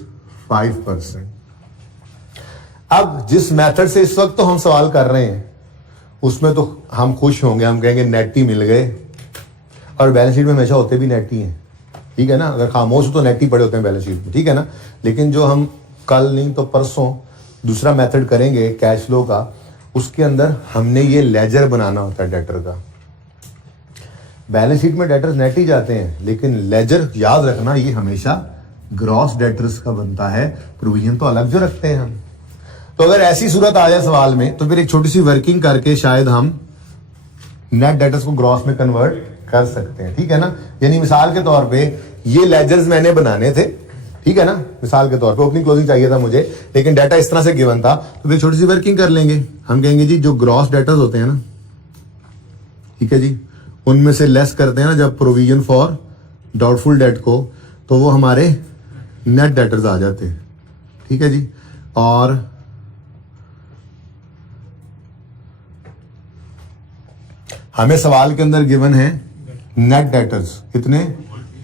5%। अब जिस मेथड से इस वक्त तो हम सवाल कर रहे हैं उसमें तो हम खुश होंगे, हम कहेंगे नेट ही मिल गए, और बैलेंस शीट में हमेशा होते भी नेट ही हैं, ठीक है ना। अगर खामोश हो तो नेट ही पड़े होते हैं बैलेंस शीट में, ठीक है ना। लेकिन जो हम कल नहीं तो परसों दूसरा मेथड करेंगे कैश फ्लो का, उसके अंदर हमने ये लेजर बनाना होता है डेटर का। बैलेंस शीट में डेटर्स नेट ही जाते हैं, लेकिन लेजर याद रखना ये हमेशा ग्रॉस डेटर्स का बनता है, प्रोविजन तो अलग जो रखते हैं हम। तो अगर ऐसी सूरत आ जाए सवाल में तो फिर एक छोटी सी वर्किंग करके शायद हम नेट डेटर्स को ग्रॉस में कन्वर्ट कर सकते हैं, ठीक है ना। यानी मिसाल के तौर पे ये लेजर्स मैंने बनाने थे, ठीक है ना, मिसाल के तौर पे ओपनिंग क्लोजिंग चाहिए था मुझे, लेकिन डाटा इस तरह से गिवन था, तो फिर छोटी सी वर्किंग कर लेंगे। हम कहेंगे जी जो ग्रॉस डेटर्स होते हैं ना, ठीक है जी, उनमें से लेस करते हैं ना जब प्रोविजन फॉर डाउटफुल डेट को, तो वो हमारे नेट डेटर्स आ जाते हैं, ठीक है जी। और हमें सवाल के अंदर गिवन है नेट डेटर्स कितने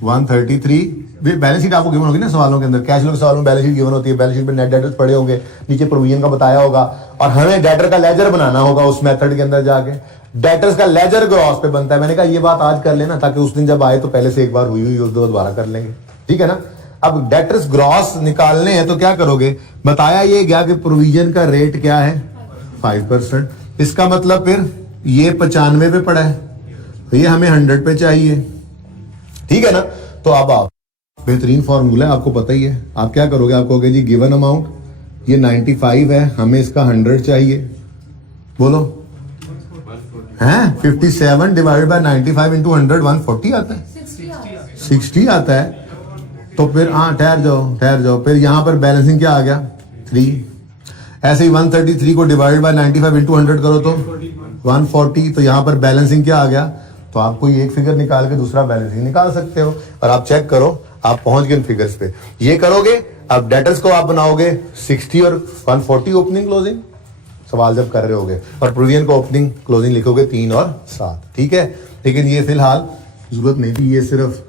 133, बैलेंस शीट आपको गिवन होगी ना सवालों के अंदर, कैश फ्लो के सवालों में बैलेंस शीट गिवन होती है, बैलेंस शीट में नेट डेटर्स पड़े होंगे, नीचे प्रोविजन का बताया होगा, और हमें डेटर का लेजर बनाना होगा उस मेथड के अंदर जाके। डेटर्स का लेजर ग्रॉस पे बनता है। मैंने कहा ये बात आज कर लेना ताकि उस दिन जब आए तो पहले से एक बार हुई दोबारा कर लेंगे, ठीक है ना। अब डेटर्स ग्रॉस निकालने हैं तो क्या करोगे, बताया ये गया कि प्रोविजन का रेट क्या है 5%, इसका मतलब फिर ये 95 पे पड़ा है, तो ये हमें 100 पे चाहिए, ठीक है ना। तो अब आप बेहतरीन फॉर्मूला है, आपको पता ही है, आप क्या करोगे, आप कहोगे जी गिवन अमाउंट ये 95 है, हमें इसका 100 चाहिए, बोलो हैं 57 डिवाइडेड बाय 95 इंटू 100 140 आता है, 60 आता है। तो फिर हाँ ठहर जाओ, फिर यहां पर बैलेंसिंग क्या आ गया 3। ऐसे ही 133 को डिवाइड बाय 95 इंटू 100 करो तो 140, तो यहां पर बैलेंसिंग क्या आ गया। तो आप कोई एक फिगर निकाल के दूसरा बैलेंसिंग निकाल सकते हो, और आप चेक करो आप पहुंच गए इन फिगर्स पे। ये करोगे, अब डेटर्स को आप बनाओगे 60 और 140 ओपनिंग क्लोजिंग सवाल जब कर रहे होगे, और प्रोविजन को ओपनिंग क्लोजिंग लिखोगे 3 और 7, ठीक है। लेकिन ये फिलहाल जरूरत नहीं थी, ये सिर्फ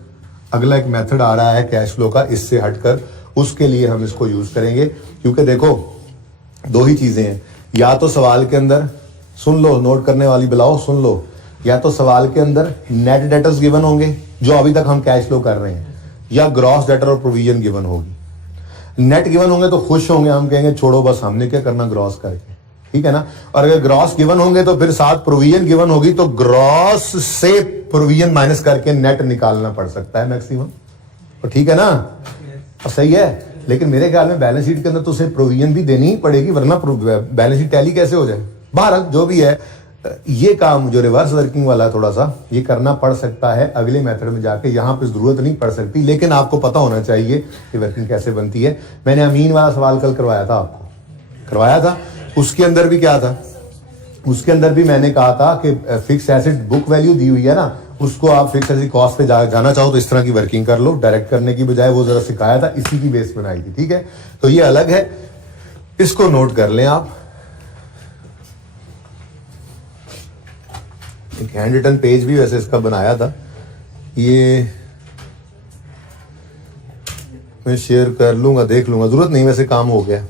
अगला एक मेथड आ रहा है कैश फ्लो का, इससे हटकर उसके लिए हम इसको यूज करेंगे। क्योंकि देखो दो ही चीजें हैं, या तो सवाल के अंदर सुन लो, नोट करने वाली बुलाओ सुन लो, या तो सवाल के अंदर नेट डेटर्स गिवन होंगे जो अभी तक हम कैश फ्लो कर रहे हैं, या ग्रॉस डेटर और प्रोविजन गिवन होगी। नेट गिवन होंगे तो खुश होंगे, हम कहेंगे छोड़ो बस हमने क्या करना ग्रॉस करके, ठीक है ना। और अगर ग्रॉस गिवन होंगे तो फिर साथ प्रोविजन गिवन होगी, तो ग्रॉस से प्रोविजन माइनस करके नेट निकालना पड़ सकता है मैक्सिमम, तो ठीक है ना, और सही है। लेकिन मेरे ख्याल में बैलेंस शीट के अंदर तो उसे प्रोविजन भी देनी ही पड़ेगी, वरना बैलेंस शीट टैली कैसे हो जाए, बहरहाल जो भी है, ये काम जो रिवर्स वर्किंग वाला थोड़ा सा ये करना पड़ सकता है अगले मेथड में जाके, यहाँ पे जरूरत नहीं पड़ सकती, लेकिन आपको पता होना चाहिए कि वर्किंग कैसे बनती है। मैंने अमीन वाला सवाल कल करवाया था, आपको करवाया था, उसके अंदर भी क्या था, उसके अंदर भी मैंने कहा था कि फिक्स एसेट बुक वैल्यू दी हुई है ना, उसको आप फिक्स एसेट कॉस्ट पे जाना चाहो तो इस तरह की वर्किंग कर लो, डायरेक्ट करने की बजाय। वो जरा सिखाया था, इसी की बेस बनाई थी, ठीक है। तो ये अलग है, इसको नोट कर लें आप। एक हैंड रिटन पेज भी वैसे इसका बनाया था, ये मैं शेयर कर लूंगा, देख लूंगा, जरूरत नहीं, वैसे काम हो गया।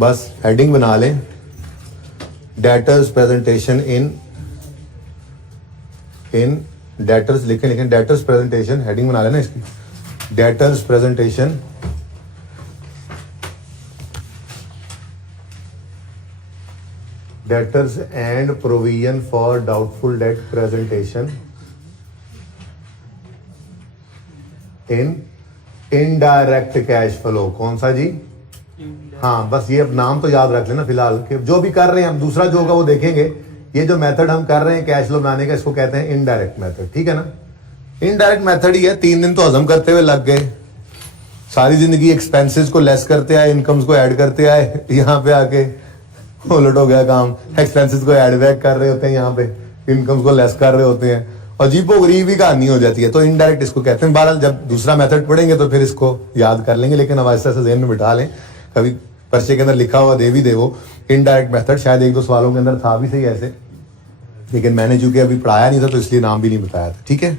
बस हेडिंग बना लें, डेटर्स प्रेजेंटेशन इन डेटर्स लिखें डेटर्स प्रेजेंटेशन, हेडिंग बना लेना इसकी, debtors presentation debtors and provision for doubtful debt presentation in indirect cash flow। कौन सा जी? हाँ, बस ये अब नाम तो याद रख लेना फिलहाल, कि जो भी कर रहे हैं हम, दूसरा जो होगा वो देखेंगे। ये जो मेथड हम कर रहे हैं कैश फ्लो बनाने का, इसको कहते हैं इनडायरेक्ट मेथड, ठीक है ना। इनडायरेक्ट मेथड ही है, 3 दिन तो हजम करते हुए लग गए, सारी जिंदगी एक्सपेंसेस को लेस करते आए, इनकम्स को ऐड करते आए, यहाँ पे आके उलट हो गया काम, एक्सपेंसेस को ऐड बैक कर रहे होते हैं, यहाँ पे इनकम्स को लेस कर रहे होते हैं, और अजीबो गरीब ही कहानी हो जाती है। तो इनडायरेक्ट इसको कहते हैं। बहरहाल जब दूसरा मेथड पढ़ेंगे तो फिर इसको याद कर लेंगे, लेकिन अब ऐसा जहन में बिठा लें, कभी पर्चे के अंदर लिखा हुआ दे भी दे वो इनडायरेक्ट मेथड, शायद 1-2 सवालों के अंदर था भी सही ऐसे, लेकिन मैंने चूंकि अभी पढ़ाया नहीं था तो इसलिए नाम भी नहीं बताया था, ठीक है।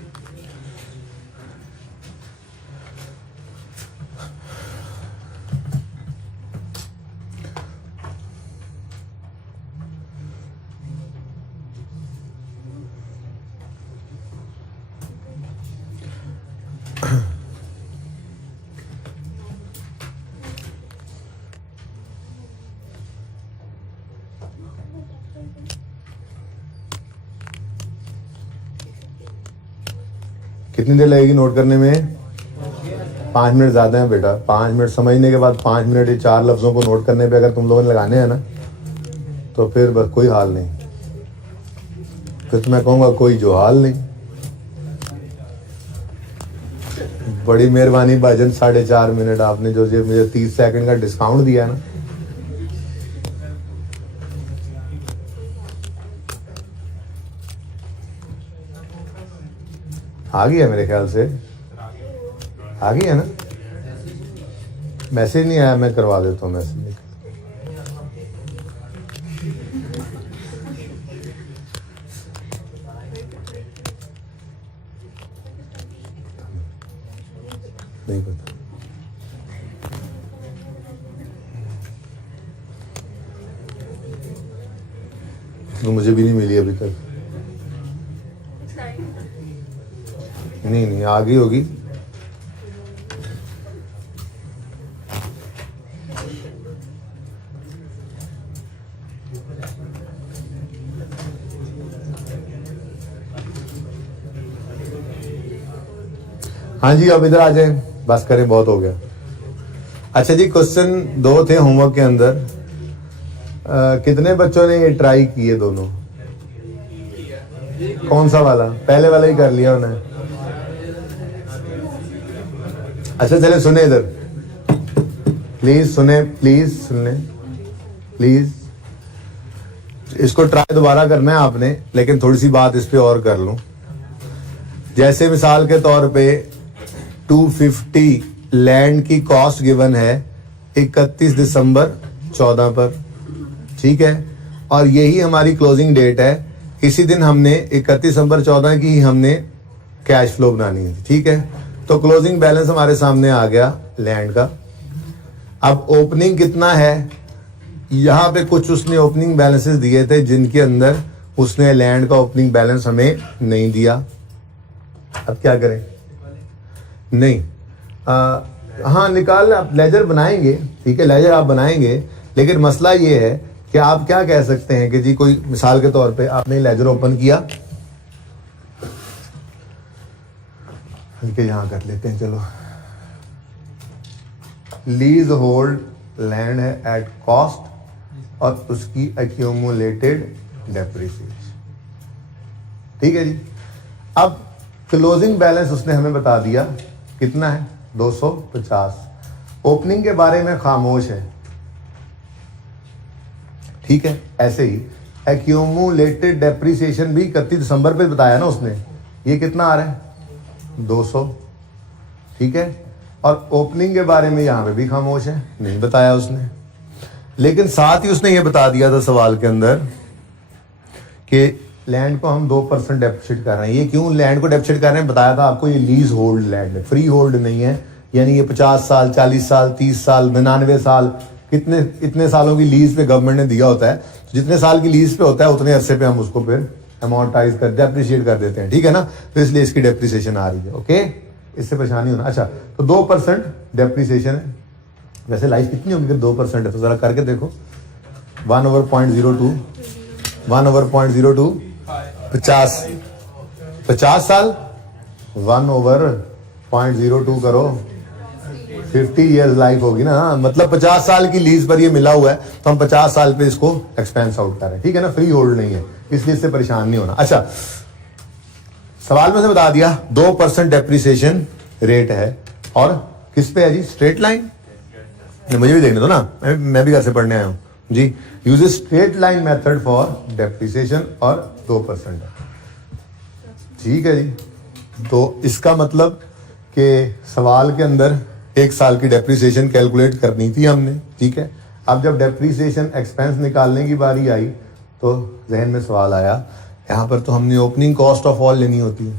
कितनी देर लगेगी नोट करने में? 5 मिनट ज्यादा है बेटा, 5 मिनट समझने के बाद 5 मिनट ये 4 लफ्जों को नोट करने पे अगर तुम लोगों ने लगाने हैं ना, तो फिर बस कोई हाल नहीं, फिर तो मैं कहूँगा कोई जो हाल नहीं। बड़ी मेहरबानी भाईजन, 4.5 मिनट आपने जो मुझे 30 सेकंड का डिस्काउंट दिया है ना, आ गया मेरे ख्याल से, आ गया ना। मैसेज नहीं आया, मैं करवा देता हूँ मैसेज। नहीं पता, तो मुझे भी नहीं मिली अभी तक। नहीं आ गई होगी। हाँ जी, अब इधर आ जाए, बस करें, बहुत हो गया। अच्छा जी, क्वेश्चन 2 थे होमवर्क के अंदर। कितने बच्चों ने ये ट्राई किए दोनों? कौन सा वाला? पहले वाला ही कर लिया उन्होंने। अच्छा चले, सुने इधर प्लीज, सुने प्लीज, सुनने प्लीज। इसको ट्राई दोबारा करना है आपने, लेकिन थोड़ी सी बात इस पे और कर लूं। जैसे मिसाल के तौर पे 250 लैंड की कॉस्ट गिवन है 31 दिसंबर 14 पर, ठीक है, और यही हमारी क्लोजिंग डेट है। इसी दिन हमने 31 दिसंबर 14 की ही हमने कैश फ्लो बनानी है, ठीक है। तो क्लोजिंग बैलेंस हमारे सामने आ गया लैंड का। अब ओपनिंग कितना है, यहां पे कुछ उसने ओपनिंग बैलेंसेस दिए थे जिनके अंदर उसने लैंड का ओपनिंग बैलेंस हमें नहीं दिया। अब क्या करें? नहीं, हाँ निकाल, आप लेजर बनाएंगे, ठीक है, लेजर आप बनाएंगे, लेकिन मसला ये है कि आप क्या कह सकते हैं कि जी कोई मिसाल के तौर पे आपने लेजर ओपन किया, हल्के यहां कर लेते हैं, चलो, लीज होल्ड लैंड है एट कॉस्ट और उसकी एक्यूमुलेटेड डेप्रिसिएशन। ठीक है जी। अब क्लोजिंग बैलेंस उसने हमें बता दिया कितना है 250। ओपनिंग के बारे में खामोश है। ठीक है, ऐसे ही एक्यूमुलेटेड डेप्रिसिएशन भी 31 दिसंबर पे बताया ना उसने, ये कितना आ रहा है 200। ठीक है, और ओपनिंग के बारे में यहां पे भी खामोश है, नहीं बताया उसने। लेकिन साथ ही उसने ये बता दिया था सवाल के अंदर कि लैंड को हम 2% डेप्रिसिएट कर रहे हैं। ये क्यों लैंड को डेप्रिसिएट कर रहे हैं बताया था आपको, ये लीज होल्ड लैंड है, फ्री होल्ड नहीं है। यानी ये 50 साल 40 साल 30 साल 99 साल कितने इतने सालों की लीज पे गवर्नमेंट ने दिया होता है। जितने साल की लीज पे होता है उतने अरसे पे हम उसको फिर अमाउंटाइज कर डेप्रिशिएट कर देते हैं। ठीक है ना, तो इसलिए इसकी डेप्रिसिएशन आ रही है। ओके, इससे परेशानी होना। अच्छा, तो 2% डेप्रिसिएशन है। वैसे लाइफ कितनी होगी अगर 2% है, तो जरा करके देखो। 1/0.02 1/0.02 50 साल 1/0.02 करो, 50 ईयर्स लाइफ होगी ना। मतलब 50 साल की लीज पर ये मिला हुआ है, तो हम 50 साल पे इसको एक्सपेंस आउट कर रहे हैं। ठीक है ना, फ्री होल्ड नहीं है, इसलिए इससे परेशान नहीं होना। अच्छा, सवाल में से बता दिया 2% डेप्रिसिएशन रेट है, और किस पे है जी? Straight line. मुझे भी देखने दो ना, मैं भी घर से पढ़ने आया हूं जी। Use straight line method for depreciation और 2%। ठीक है जी। तो इसका मतलब कि सवाल के अंदर 1 साल की डेप्रिसिएशन कैलकुलेट करनी थी हमने। ठीक है, अब जब डेप्रिसिएशन एक्सपेंस निकालने की बारी आई तो जहन में सवाल आया, यहाँ पर तो हमने ओपनिंग कॉस्ट ऑफ ऑल लेनी होती है।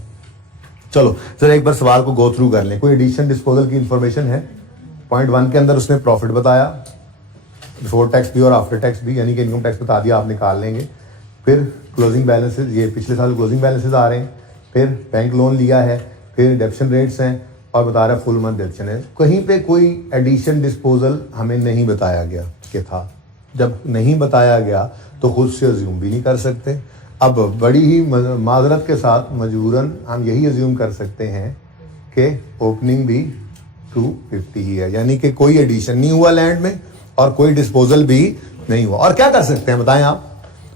चलो जरा एक बार सवाल को गो थ्रू कर लें। कोई एडिशन डिस्पोजल की इंफॉर्मेशन है? पॉइंट 1 के अंदर उसने प्रॉफिट बताया, बिफोर टैक्स भी और आफ्टर टैक्स भी, यानी कि इनकम टैक्स बता दिया, आप निकाल लेंगे। फिर क्लोजिंग बैलेंसेस, ये पिछले साल क्लोजिंग बैलेंसेस आ रहे हैं। फिर बैंक लोन लिया है, फिर डिडक्शन रेट्स हैं, और बता रहा है फुल मंथ डिडक्शन है। कहीं पे कोई एडिशन डिस्पोजल हमें नहीं बताया गया कि था। जब नहीं बताया गया तो खुद से अज्यूम भी नहीं कर सकते। अब बड़ी ही माजरत के साथ मजबूरन हम यही अज्यूम कर सकते हैं कि ओपनिंग भी 250 ही है, यानी कि कोई एडिशन नहीं हुआ लैंड में और कोई डिस्पोजल भी नहीं हुआ। और क्या कर सकते हैं बताएं आप?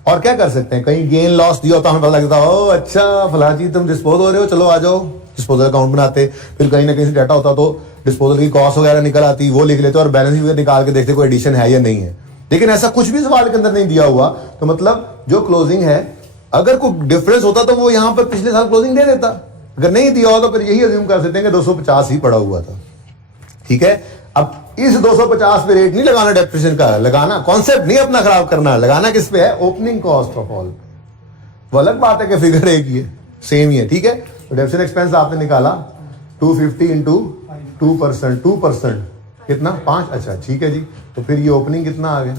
और क्या कर सकते हैं? कहीं गेन लॉस दिया होता हमें पता लगता, ओ अच्छा फला जी तुम डिस्पोज हो रहे हो, चलो आ जाओ, डिस्पोजल अकाउंट बनाते। फिर कहीं ना कहीं से डाटा होता तो डिस्पोजल की कॉस्ट वगैरह निकल आती, वो लिख लेते और बैलेंस शीट निकाल के देखते कोई एडिशन है या नहीं है। लेकिन ऐसा कुछ भी सवाल के अंदर नहीं दिया हुआ, तो मतलब जो क्लोजिंग है, अगर कोई डिफरेंस होता तो वो यहां पर पिछले साल क्लोजिंग दे देता। अगर नहीं दिया हो तो फिर यही अज्यूम कर सकते हैं कि 250 ही पड़ा हुआ था। ठीक है, अब इस 250 पे रेट नहीं लगाना डेप्रिसिएशन का, लगाना कॉन्सेप्ट नहीं अपना खराब करना, लगाना किस पे है? Opening cost of all. वो अलग बात है कि फिगर एक ही है, सेम ही है। ठीक है, तो डेप्रिसिएशन एक्सपेंस आपने निकाला 250 इंटू 2% कितना? 5। अच्छा ठीक है जी, तो फिर ये ओपनिंग कितना आ गया?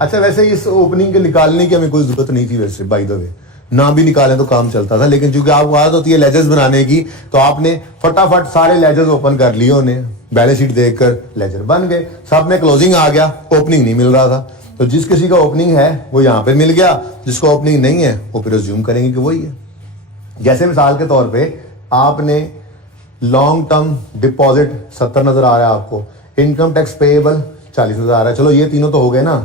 अच्छा, वैसे इस ओपनिंग के निकालने की हमें कोई जरूरत नहीं थी वैसे, बाय द वे, ना भी निकालें तो काम चलता था। लेकिन चूंकि आपको आदत होती है लेजर्स बनाने की, तो आपने फटाफट सारे लेजर्स ओपन कर लिए, उन्हें बैलेंस शीट देखकर लेजर बन गए। सब में क्लोजिंग आ गया, ओपनिंग नहीं मिल रहा था। तो जिस किसी का ओपनिंग है वो यहाँ पे मिल गया, जिसको ओपनिंग नहीं है वो फिर अज्यूम करेंगे कि वही है। जैसे मिसाल के तौर पर आपने लॉन्ग टर्म डिपॉजिट 70 नजर आ रहा है आपको, इनकम टैक्स पेएबल 40 नजर आ रहा है। चलो ये तीनों तो हो गए ना,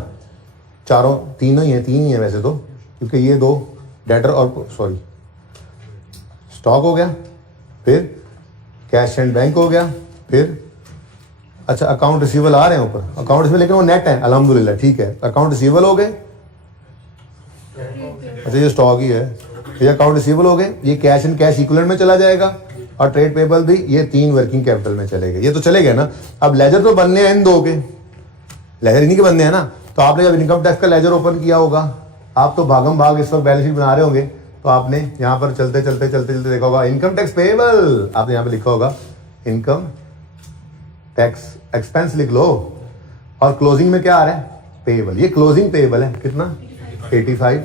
तीन ही है वैसे तो, क्योंकि ये दो डेटर और सॉरी स्टॉक हो गया, फिर कैश एंड बैंक हो गया, फिर अच्छा अकाउंट रिसीवेबल आ रहे हैं ऊपर, अकाउंट रिसीवेबल, लेकिन वो नेट है अल्हम्दुलिल्लाह। ठीक है, अकाउंट रिसीवेबल हो गए, अच्छा ये स्टॉक ही है, ये अकाउंट रिसीवेबल हो गए, ये कैश एंड कैश इक्विवेलेंट में चला जाएगा, और ट्रेड पेबल भी, ये 3 वर्किंग कैपिटल में चले गए। ये तो चले गए ना। अब लेजर तो बनने हैं इन दो के, लेजर इन्हीं के बनने हैं ना। तो आपने जब इनकम टैक्स का लेजर ओपन किया होगा, आप तो भागम भाग इस वक्त बैलेंस शीट बना रहे होंगे, तो आपने यहाँ पर चलते चलते देखा होगा इनकम टैक्स पेएबल, आपने यहाँ पे लिखा होगा इनकम टैक्स एक्सपेंस लिख लो, और क्लोजिंग में क्या आ रहा है? पेएबल। ये क्लोजिंग पेएबल है कितना? 85।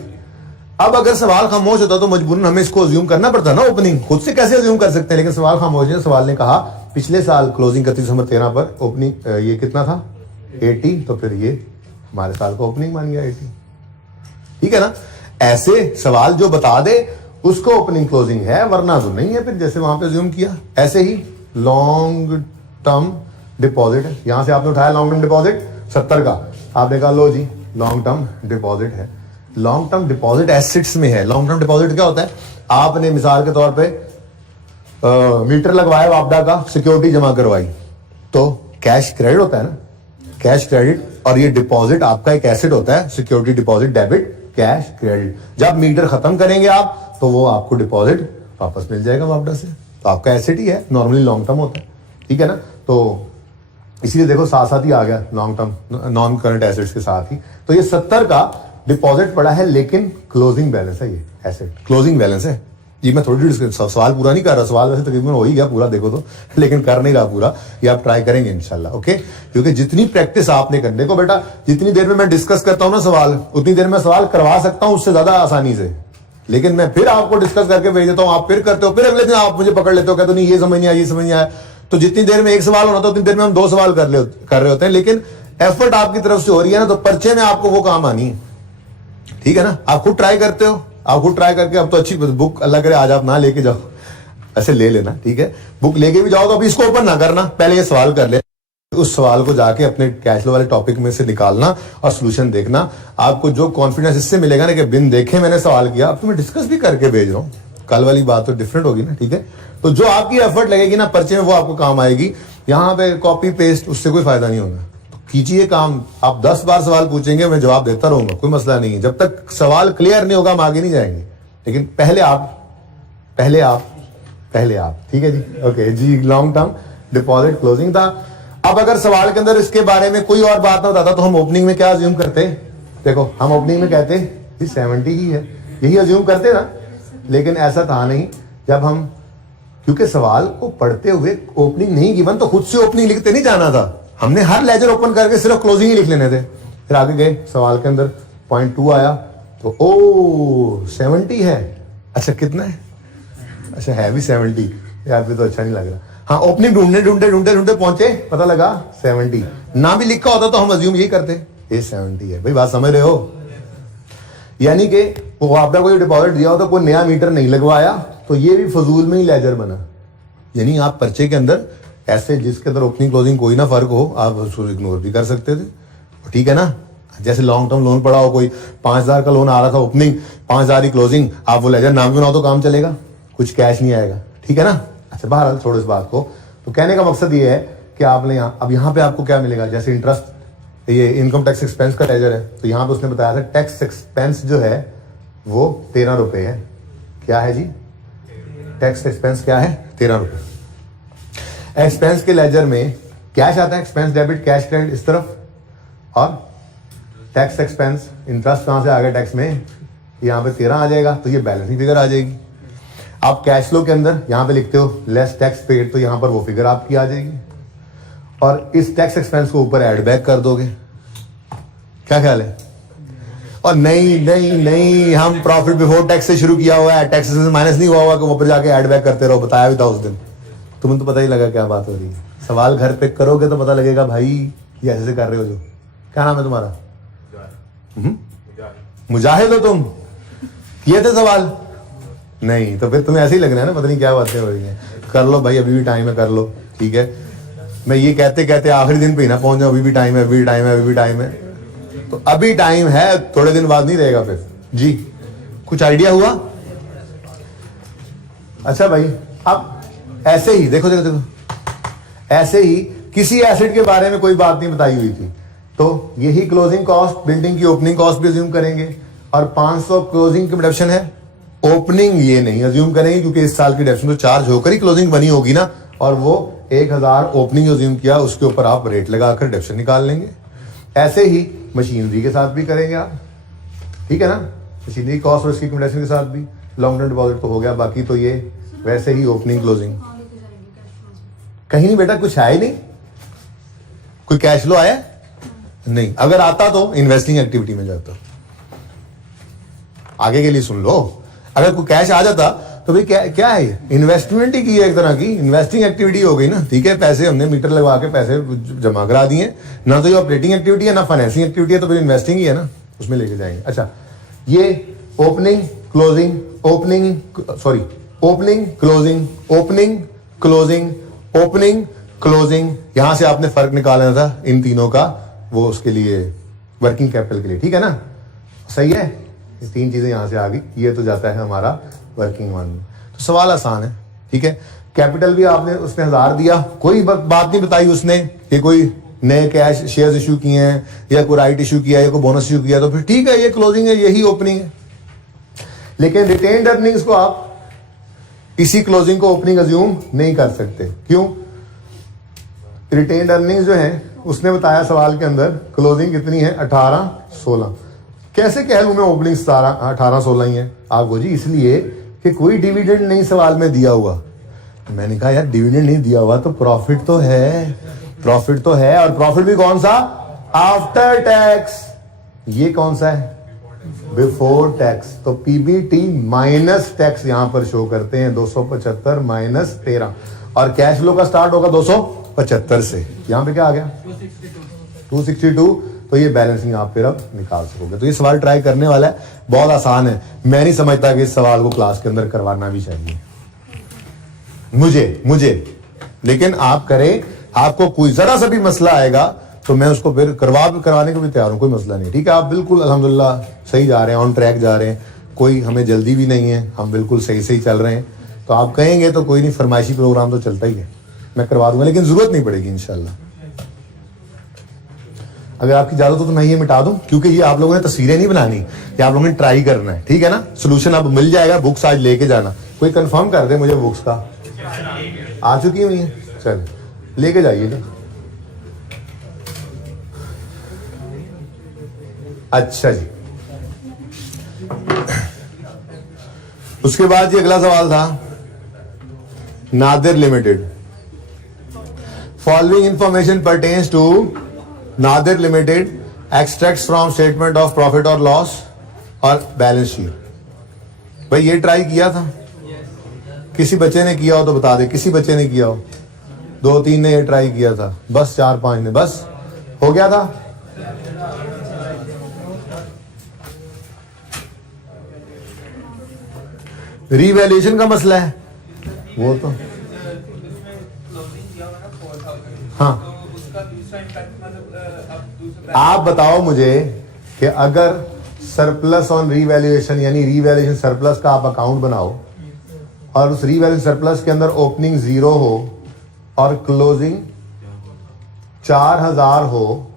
अब अगर सवाल खामोश होता तो मजबूरन हमें इसको अज्यूम करना पड़ता ना, ओपनिंग खुद से कैसे अज्यूम कर सकते हैं। लेकिन सवाल खामोश है, सवाल ने कहा पिछले साल क्लोजिंग 31 दिसंबर 13 पर ओपनिंग ये कितना था? 80, तो फिर ये हमारे साल का ओपनिंग मान गया 80। ठीक है ना, ऐसे सवाल जो बता दे उसको ओपनिंग क्लोजिंग है, वरना तो नहीं है। फिर जैसे वहां पे अज्यूम किया, ऐसे ही लॉन्ग टर्म डिपॉजिट है, यहां से आपने उठाया लॉन्ग टर्म डिपॉजिट 70 का, आपने कहा लो जी लॉन्ग टर्म डिपॉजिट है। लॉन्ग टर्म डिपॉजिट एसेट्स में है। लॉन्ग टर्म डिपॉजिट क्या होता है, आपने मिसाल के तौर पे मीटर लगवाया वापडा का, सिक्योरिटी जमा करवाई, तो कैश क्रेडिट होता है ना, कैश क्रेडिट, और ये डिपॉजिट आपका एक एसेट होता है, security deposit debit cash credit. जब मीटर खत्म करेंगे आप तो वो आपको डिपॉजिट वापस मिल जाएगा वापडा से, तो आपका एसेट ही है, नॉर्मली लॉन्ग टर्म होता है, ठीक है ना। तो इसीलिए देखो साथ साथ ही आ गया long term non current assets के साथ ही। तो ये 70 का डिपॉजिट पड़ा है, लेकिन क्लोजिंग बैलेंस है, ये एसेट क्लोजिंग बैलेंस है। ये मैं थोड़ी सवाल पूरा नहीं कर रहा, सवाल वैसे तकरीबन हो ही गया पूरा देखो तो, लेकिन कर नहीं रहा पूरा, ये आप ट्राई करेंगे इंशाल्लाह, ओके। क्योंकि जितनी प्रैक्टिस आपने करने को बेटा, जितनी देर में मैं डिस्कस करता हूं ना सवाल, उतनी देर में सवाल करवा सकता हूं उससे ज्यादा आसानी से, लेकिन मैं फिर आपको डिस्कस करके भेज देता हूं, आप फिर करते हो, फिर अगले दिन आप मुझे पकड़ लेते हो, कहते हो नहीं ये समझ नहीं आया, ये समझ नहीं आया। तो जितनी देर में एक सवाल होना था उतनी देर में हम 2 सवाल कर रहे होते हैं, लेकिन एफर्ट आपकी तरफ से हो रही है ना, तो पर्चे में आपको वो काम आनी है, ठीक है ना। आप खुद ट्राई करते हो, आप खुद ट्राई करके, अब तो अच्छी बुक अल्लाह करे आज आप ना लेके जाओ, ऐसे ले लेना, ठीक है। बुक लेके भी जाओ तो अभी इसको ओपन ना करना, पहले ये सवाल कर ले, उस सवाल को जाके अपने कैश फ्लो वाले टॉपिक में से निकालना और सोल्यूशन देखना। आपको जो कॉन्फिडेंस इससे मिलेगा ना कि बिन देखे मैंने सवाल किया, अब तो मैं डिस्कस भी करके भेज रहा हूँ, कल वाली बात तो डिफरेंट होगी ना, ठीक है। तो जो आपकी एफर्ट लगेगी ना पर्चे में, वो आपको काम आएगी। यहाँ पे कॉपी पेस्ट उससे कोई फायदा नहीं होगा, तो कीजिए काम। आप 10 बार सवाल पूछेंगे, मैं जवाब देता रहूंगा, कोई मसला नहीं है। जब तक सवाल क्लियर नहीं होगा हम आगे नहीं जाएंगे, लेकिन पहले आप, ठीक है जी, ओके जी। लॉन्ग टर्म डिपॉजिट क्लोजिंग था। अब अगर सवाल के अंदर इसके बारे में कोई और बात ना बताता तो हम ओपनिंग में क्या अज्यूम करते, देखो हम ओपनिंग में कहते 70 ही है, यही अज्यूम करते ना, लेकिन ऐसा था नहीं। जब हम, क्योंकि सवाल को पढ़ते हुए ओपनिंग नहीं गिवन, तो खुद से ओपनिंग लिखते नहीं जाना था, हमने हर लेजर ओपन करके सिर्फ क्लोजिंग ही लिख लेने थे। फिर आगे गए, सवाल के अंदर पॉइंट 2 आया, तो ओ 70 है, अच्छा कितना है, अच्छा है भी 70 यार, फिर तो अच्छा नहीं लग रहा। हाँ, ओपनिंग ढूंढते पहुंचे, पता लगा 70, ना भी लिखा होता तो हम अज्यूम यही करते, ये 70 है। भाई बात समझ रहे हो, यानी कि वो आपका कोई डिपॉजिट दिया हो तो कोई नया मीटर नहीं लगवाया, तो ये भी फजूल में ही लेजर बना। यानी आप पर्चे के अंदर ऐसे जिसके अंदर ओपनिंग क्लोजिंग कोई ना फर्क हो, आप उसको इग्नोर भी कर सकते थे, ठीक है ना। जैसे लॉन्ग टर्म लोन पड़ा हो, कोई 5000 का लोन आ रहा था, ओपनिंग 5000 ही क्लोजिंग, आप वो लेजर नाम भी बनाओ तो काम चलेगा, कुछ कैश नहीं आएगा, ठीक है ना। अच्छा बहरहाल छोड़ो इस बात को। तो कहने का मकसद ये है कि आपने यहाँ पे आपको क्या मिलेगा, जैसे इंटरेस्ट, ये इनकम टैक्स एक्सपेंस का लेजर है, तो यहाँ पे उसने बताया था टैक्स एक्सपेंस जो है वो 13 रुपए है। क्या है जी, टैक्स एक्सपेंस क्या है, 13 रुपए। एक्सपेंस के लेजर में कैश आता है, एक्सपेंस डेबिट कैश क्रेडिट इस तरफ, और टैक्स एक्सपेंस इंटरेस्ट कहां से आ गया टैक्स में, यहाँ पे 13 आ जाएगा, तो ये बैलेंसिंग फिगर आ जाएगी। आप कैश फ्लो के अंदर यहाँ पे लिखते हो लेस टैक्स पेड, तो यहाँ पर वो फिगर आपकी आ जाएगी, और इस टैक्स एक्सपेंस को ऊपर ऐड बैक कर दोगे। क्या ख्याल है? और नहीं हम प्रॉफिट बिफोर टैक्स से शुरू किया हुआ है, टैक्स से माइनस नहीं हुआ हुआ कि ऊपर जाके ऐड बैक करते रहो, बताया भी था उस दिन, तुम्हें तो पता ही लगा क्या बात हो रही है। सवाल घर पे करोगे तो पता लगेगा भाई ये ऐसे कर रहे हो। जो क्या नाम है तुम्हारा? मुजाहिद हो तुम? किए थे सवाल? नहीं, तो फिर तुम्हें ऐसे ही लग रहा है ना, पता नहीं क्या बातें हो रही हैं। कर लो भाई, अभी भी टाइम है, कर लो, ठीक है। मैं ये कहते कहते आखिरी दिन पे ही ना पहुंच जाऊं, अभी भी टाइम है, अभी भी टाइम है, तो अभी टाइम है, थोड़े दिन बाद नहीं रहेगा फिर जी। कुछ आइडिया हुआ? अच्छा भाई, अब ऐसे ही देखो, ऐसे ही किसी एसेट के बारे में कोई बात नहीं बताई हुई थी, तो यही क्लोजिंग कॉस्ट, बिल्डिंग की ओपनिंग कॉस्ट भी अज्यूम करेंगे, और 500 क्लोजिंग की डिडक्शन है, ओपनिंग ये नहीं अज्यूम करेंगे, क्योंकि इस साल की डिडक्शन तो चार्ज होकर ही क्लोजिंग बनी होगी ना, और वो 1000 ओपनिंग अज्यूम किया, उसके ऊपर आप रेट लगाकर डिडक्शन निकाल लेंगे। ऐसे ही मशीनरी के साथ भी करेंगे आप, ठीक है ना, मशीनरी कॉस्ट और इसकी डिडक्शन के साथ भी। लॉन्ग टर्म डिपॉजिट तो हो गया, बाकी तो ये वैसे ही ओपनिंग क्लोजिंग। कहीं नहीं बेटा, कुछ है ही नहीं, कोई कैश फ्लो आया नहीं, अगर आता तो इन्वेस्टिंग एक्टिविटी में जाता। आगे के लिए सुन लो, अगर कोई कैश आ जाता तो भाई क्या है, ये इन्वेस्टमेंट ही की है, एक तरह की इन्वेस्टिंग एक्टिविटी हो गई ना, ठीक है। पैसे हमने मीटर लगवा के पैसे जमा करा दिए ना, तो ये ऑपरेटिंग एक्टिविटी है ना फाइनेंसिंग एक्टिविटी है, तो फिर इन्वेस्टिंग ही है ना, उसमें लेके जाएंगे। अच्छा, ये opening closing, opening closing, opening closing, यहां से आपने फर्क निकालना था इन तीनों का, वो उसके लिए वर्किंग कैपिटल के लिए, ठीक है ना, सही है। ये तीन चीजें यहां से आ गई, ये तो जाता है हमारा वर्किंग वन में। तो सवाल आसान है, ठीक है। कैपिटल भी आपने उसने 1000 दिया, कोई बात नहीं बताई उसने कि कोई नए कैश शेयर्स इशू किए हैं या कोई राइट इशू किया या कोई बोनस इशू किया, तो फिर ठीक है, ये क्लोजिंग है, यही ओपनिंग है। लेकिन रिटेन्ड अर्निंग्स को आप इसी क्लोजिंग को ओपनिंग अज्यूम नहीं कर सकते। क्यों? रिटेन्ड अर्निंग्स जो है उसने बताया सवाल के अंदर क्लोजिंग कितनी है, 18-16। कैसे कह लूं मैं ओपनिंग 18-16 ही है आपको जी? इसलिए कि कोई डिविडेंड नहीं सवाल में दिया हुआ। मैंने कहा यार डिविडेंड नहीं दिया हुआ तो प्रॉफिट तो है, प्रॉफिट तो है, और प्रॉफिट भी कौन सा? After tax. ये कौन सा है? Before tax. तो पीबीटी माइनस टैक्स यहां पर शो करते हैं, 275 माइनस 13, और कैश फ्लो का स्टार्ट होगा 275 से। यहां पे क्या आ गया? 262। तो ये बैलेंसिंग आप फिर अब निकाल सकोगे। तो ये सवाल ट्राई करने वाला है, बहुत आसान है। मैं नहीं समझता कि इस सवाल को क्लास के अंदर करवाना भी चाहिए मुझे, लेकिन आप करें। आपको कोई जरा सा भी मसला आएगा तो मैं उसको फिर करवाने को भी तैयार हूं, कोई मसला नहीं, ठीक है। आप बिल्कुल अल्हम्दुलिल्लाह सही जा रहे हैं, ऑन ट्रैक जा रहे हैं, कोई हमें जल्दी भी नहीं है, हम बिल्कुल सही सही चल रहे हैं। तो आप कहेंगे तो कोई नहीं, फरमाइशी प्रोग्राम तो चलता ही है, मैं करवा दूंगा, लेकिन जरूरत नहीं पड़ेगी इंशाल्लाह। अगर आपकी इजाजत हो तो मैं ये मिटा दूं, क्योंकि ये आप लोगों ने तस्वीरें नहीं बनानी, ये आप लोगों ने ट्राई करना है, ठीक है ना। सोल्यूशन अब मिल जाएगा, बुक्स आज लेके जाना। कोई कंफर्म कर दे मुझे, बुक्स का आ चुकी हुई है, चल लेके जाइएगा। अच्छा जी, उसके बाद ये अगला सवाल था, Nadir limited. Following information pertains to Nadir limited, extracts from statement of profit और लॉस और बैलेंस शीट। भाई ये ट्राई किया था? किसी बच्चे ने किया हो तो बता दे, किसी बच्चे ने किया हो? 2-3 ने ये ट्राई किया था, बस 4-5 ने, बस हो गया था। रीवैल्यूएशन का मसला है वो तो, हाँ। आप बताओ मुझे कि अगर सरप्लस ऑन रीवैल्यूएशन, यानी रीवैल्यूएशन सरप्लस का आप अकाउंट बनाओ और उस रीवैल्यूएशन सरप्लस के अंदर ओपनिंग 0 हो और क्लोजिंग 4000 हो,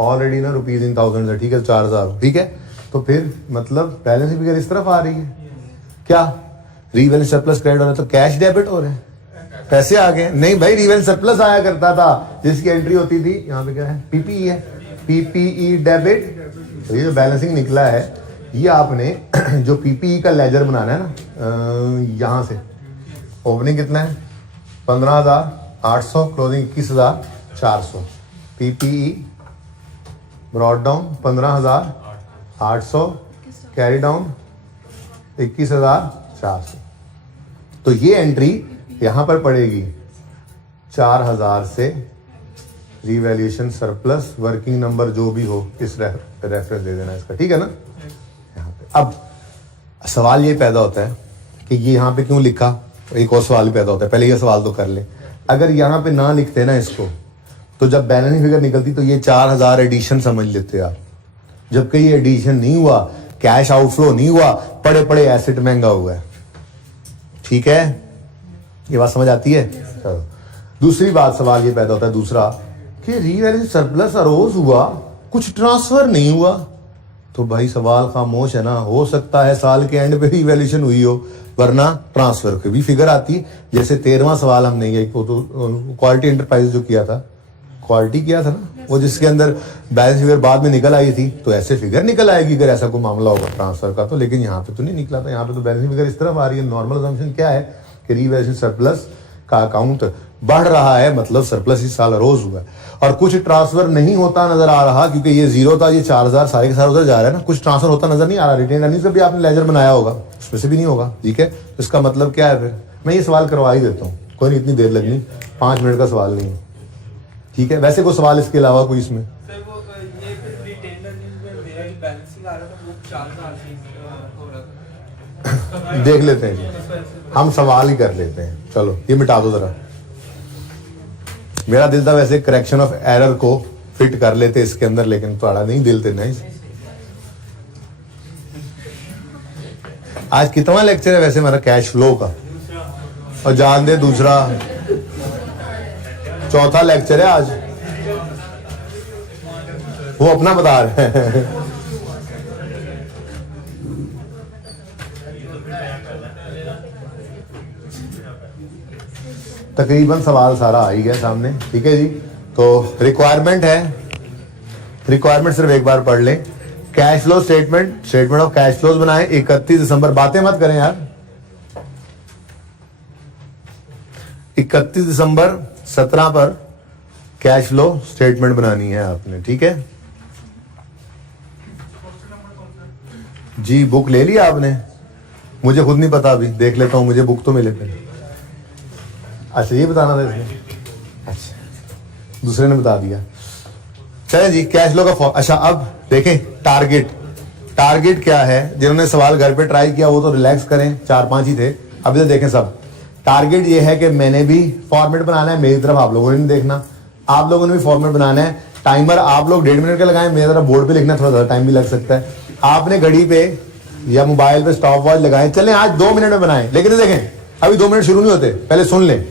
ऑलरेडी ना रुपीज इन थाउजेंड है, ठीक है, 4000, ठीक है, तो फिर मतलब बैलेंस फिगर इस तरफ आ रही है। क्या रीवैल्यूएशन सरप्लस क्रेडिट हो रहा है तो कैश डेबिट हो रहे हैं, पैसे आ गए? नहीं भाई, रीवैल्यूएशन सरप्लस आया करता था जिसकी एंट्री होती थी, यहाँ पे क्या है, पीपीई है, पीपीई डेबिट। तो ये जो बैलेंसिंग निकला है, ये आपने जो पीपीई का लेजर बनाना है ना, यहां से ओपनिंग कितना है 15,800, closing 21,400, PPE brought down 15,800, carry down 21,400। तो ये एंट्री यहां पर पड़ेगी 4000 से रीवैल्यूएशन सरप्लस, वर्किंग नंबर जो भी हो, इस रेफरेंस दे देना इसका, ठीक है ना। यहाँ पे अब सवाल ये पैदा होता है कि ये यहाँ पे क्यों लिखा, एक और सवाल पैदा होता है। पहले ये सवाल तो कर ले, अगर यहाँ पे ना लिखते ना इसको, तो जब बैलेंसिंग फिगर निकलती तो ये 4000 एडिशन समझ लेते आप, जबकि ये एडिशन नहीं हुआ, कैश आउटफ्लो नहीं हुआ, पड़े पड़े एसेट महंगा हुआ है, ठीक है। ये बात समझ आती है? चलो, दूसरी बात सवाल ये पैदा होता है दूसरा कि रीवैल्यूएशन सरप्लस अरोज हुआ, कुछ ट्रांसफर नहीं हुआ, तो भाई सवाल खामोश है ना। हो सकता है साल के एंड पे रीवैल्यूएशन हुई हो, वरना ट्रांसफर की भी फिगर आती। जैसे 13वां सवाल हमने ये तो क्वालिटी एंटरप्राइज जो किया था, क्वालिटी किया था ना, वो जिसके अंदर बैलेंस फिगर बाद में निकल आई थी, तो ऐसे फिगर निकल आएगी अगर ऐसा कोई मामला होगा ट्रांसफर का। तो लेकिन यहाँ पे तो नहीं निकला था, यहाँ पे तो बैलेंस फिगर इस तरफ आ रही है। नॉर्मल असम्पशन क्या है कि रीवैल्यूएशन सरप्लस का अकाउंट बढ़ रहा है, मतलब सरप्लस इस साल रोज हुआ है, और कुछ ट्रांसफर नहीं होता नजर आ रहा, क्योंकि ये 0 था, ये 4000 सारे के सारे उधर जा रहा है ना, कुछ ट्रांसफर होता नजर नहीं आ रहा। रिटेन अर्निंग्स से भी आपने लेजर बनाया होगा, उसमें से भी नहीं होगा, ठीक है। इसका मतलब क्या है? फिर मैं ये सवाल करवा ही देता हूँ, कोई नहीं, इतनी देर लगनी, 5 मिनट का सवाल नहीं है, ठीक है। वैसे कोई सवाल इसके अलावा कोई इसमें देख लेते हैं, हम सवाल ही कर लेते हैं। चलो ये मिटा दो जरा, मेरा दिल था वैसे करेक्शन ऑफ एरर को फिट कर लेते इसके अंदर, लेकिन थोड़ा नहीं दिल थे नहीं। आज कितना लेक्चर है वैसे हमारा कैश फ्लो का, और जान दे दूसरा चौथा लेक्चर है आज, वो अपना बता रहे हैं। तकरीबन सवाल सारा आ ही गया सामने, ठीक है जी। तो रिक्वायरमेंट है, रिक्वायरमेंट सिर्फ एक बार पढ़ लें। Cash flow statement, statement of cash flows बनाएं 31 दिसंबर, बातें मत करें यार, 31 दिसंबर 17 पर कैश फ्लो स्टेटमेंट बनानी है आपने, ठीक है जी। बुक ले लिया आपने? मुझे खुद नहीं पता, अभी देख लेता हूं, मुझे बुक तो मिले पहले। अच्छा ये बताना था इसमें, अच्छा दूसरे ने बता दिया। चलें जी, कैश फ्लो का अच्छा अब देखें टारगेट, टारगेट क्या है। जिन्होंने सवाल घर पे ट्राई किया वो तो रिलैक्स करें, 4-5 ही थे, अभी तो देखें सब। टारगेट ये है कि मैंने भी फॉर्मेट बनाना है, मेरी तरफ आप लोगों ने नहीं देखना, आप लोगों ने भी फॉर्मेट बनाना है। टाइमर आप लोग 1.5 मिनट का लगाएं, मेरी तरफ बोर्ड पे लिखना थोड़ा ज़्यादा टाइम भी लग सकता है। आपने घड़ी पे या मोबाइल पे स्टॉप वॉच लगाए, चलें आज 2 मिनट में बनाएं, लेकिन देखें अभी 2 मिनट शुरू नहीं होते, पहले सुन लें।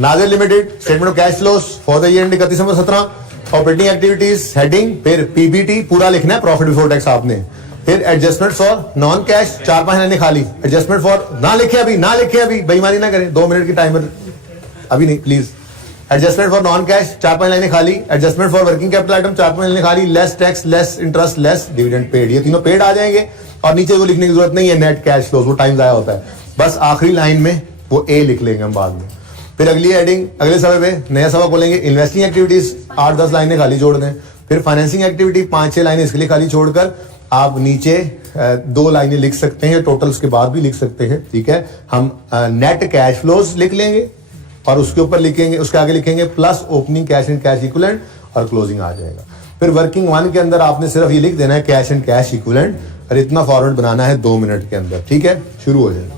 Nazir limited statement of cash flows for the year and 31 December 17, operating activities heading, फिर पीबीटी पूरा लिखना है, प्रॉफिट बिफोर टैक्स आपने, फिर एडजस्टमेंट फॉर नॉन कैश 4-5 लाइनें खाली, एडजस्टमेंट फॉर ना लिखे अभी, ना लिखे अभी, बेईमानी ना करें, 2 मिनट की टाइमर अभी नहीं please. Adjustment for non cash 4-5 लाइनें खाली, adjustment for working capital item 4-5 लाइनें खाली, less tax, less interest, less dividend paid, ये तीनों पेड आ जाएंगे। और नीचे वो लिखने की जरूरत नहीं है नेट कैश फ्लोज, वो टाइम जाया होता है, बस आखिरी लाइन में वो ए लिख लेंगे हम बाद में। फिर अगली हेडिंग, अगले समय पे नया सवा खोलेंगे, इन्वेस्टिंग एक्टिविटीज 8-10 लाइनें खाली जोड़ दें, फिर फाइनेंसिंग एक्टिविटी 5-6 लाइनें इसके लिए खाली छोड़कर आप नीचे 2 लाइनें लिख सकते हैं, टोटल उसके बाद भी लिख सकते हैं, ठीक है। हम नेट कैश फ्लोज लिख लेंगे और उसके ऊपर लिखेंगे, उसके आगे लिखेंगे plus opening cash and cash equivalent, और क्लोजिंग आ जाएगा। फिर वर्किंग 1 के अंदर आपने सिर्फ ये लिख देना है कैश एंड कैश इक्विवेलेंट, और इतना फॉर्मेट बनाना है 2 मिनट के अंदर, ठीक है। शुरू हो जाएगा।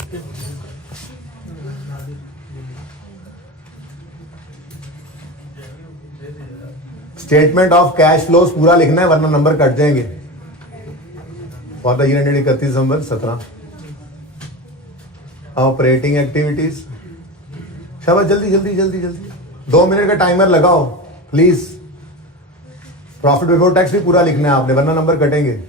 स्टेटमेंट ऑफ कैश फ्लोज पूरा लिखना है वरना नंबर कट जाएंगे। For the year ended 31 December 17, operating activities, शाबाश जल्दी जल्दी जल्दी जल्दी, 2 मिनट का टाइमर लगाओ प्लीज। प्रॉफिट बिफोर टैक्स भी पूरा लिखना है आपने वरना नंबर कटेंगे।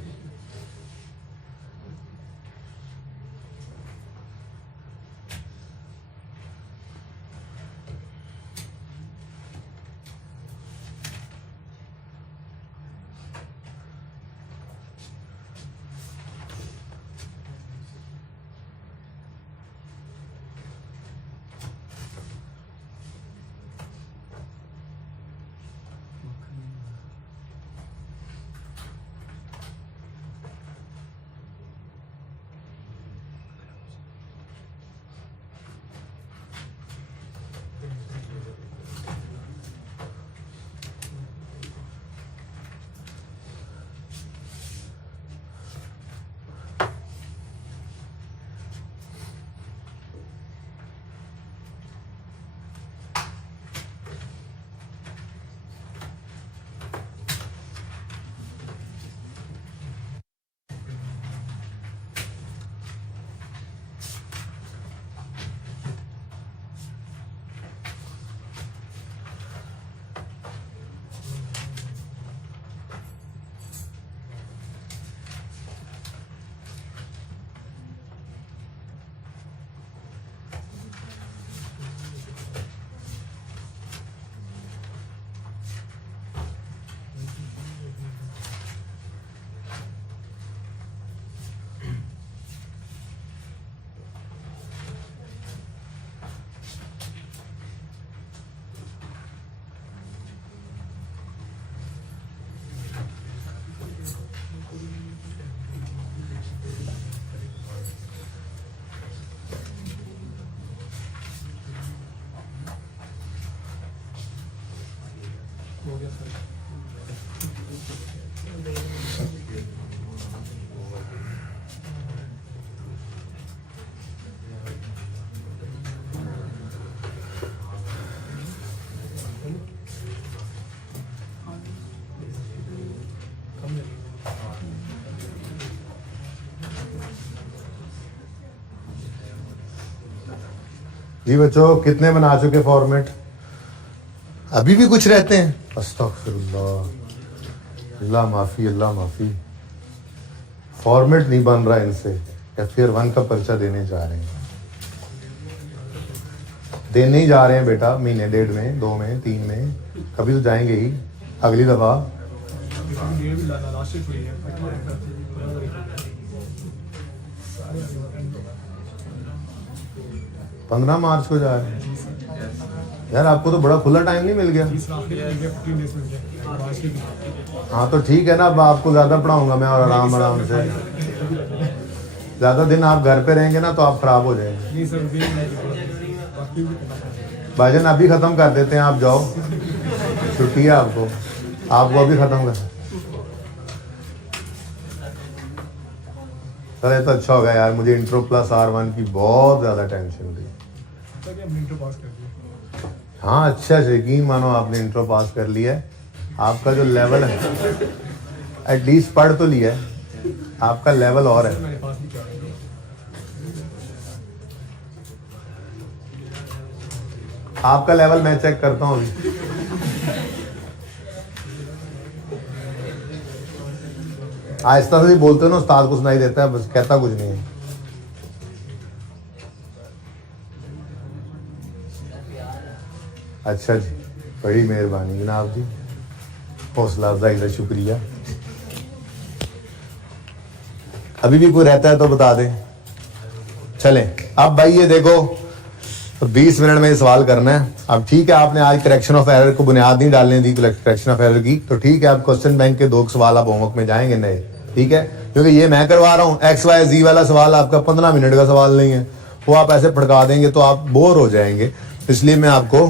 जी बच्चों, कितने बना चुके फॉर्मेट? अभी भी कुछ रहते हैं? अस्तगफिरुल्लाह, अल्लाह माफ़ी, अल्लाह माफ़ी। फॉर्मेट नहीं बन रहा इनसे। FR1 का पर्चा देने जा रहे हैं, देने ही जा रहे हैं बेटा, महीने 1.5 में, 2 में, 3 में, कभी तो जाएंगे ही अगली दफ़ा। 15 मार्च को जा रहे हैं यार। आपको तो बड़ा खुला टाइम नहीं मिल गया। हाँ तो ठीक है ना, अब आपको ज़्यादा पढ़ाऊंगा मैं और आराम आराम से। ज़्यादा दिन आप घर पे रहेंगे ना तो आप खराब हो जाएंगे। भाईजान अभी ख़त्म कर देते हैं, आप जाओ, छुट्टी है आपको, आप वो अभी ख़त्म कर। सर ये तो अच्छा होगा यार, मुझे इंट्रो प्लस R1 की बहुत ज़्यादा टेंशन थी। हाँ अच्छा, यकीन मानो आपने इंट्रो पास कर लिया है। आपका जो लेवल है एटलीस्ट पढ़ तो लिया है, आपका लेवल और है। आपका लेवल मैं चेक करता हूँ अभी। आहिस्ता से बोलते हो ना, उस्ताद को सुनाई देता है, बस कहता कुछ नहीं है। अच्छा जी, बड़ी मेहरबानी जनाब जी, हौसला अफजाई का शुक्रिया। अभी भी कोई रहता है तो बता दें। चलें अब भाई ये देखो, 20 मिनट में ये सवाल करना है। अब ठीक है, आपने आज करेक्शन ऑफ एरर को बुनियाद नहीं डालने दी करेक्शन ऑफ एरर की, तो ठीक है, आप क्वेश्चन बैंक के 2 सवाल आप होमवर्क में जाएंगे नए, ठीक है, क्योंकि ये मैं करवा रहा हूँ। XYZ वाला सवाल आपका 15 मिनट का सवाल नहीं है, वो आप ऐसे फटका देंगे तो आप बोर हो जाएंगे। इसलिए मैं आपको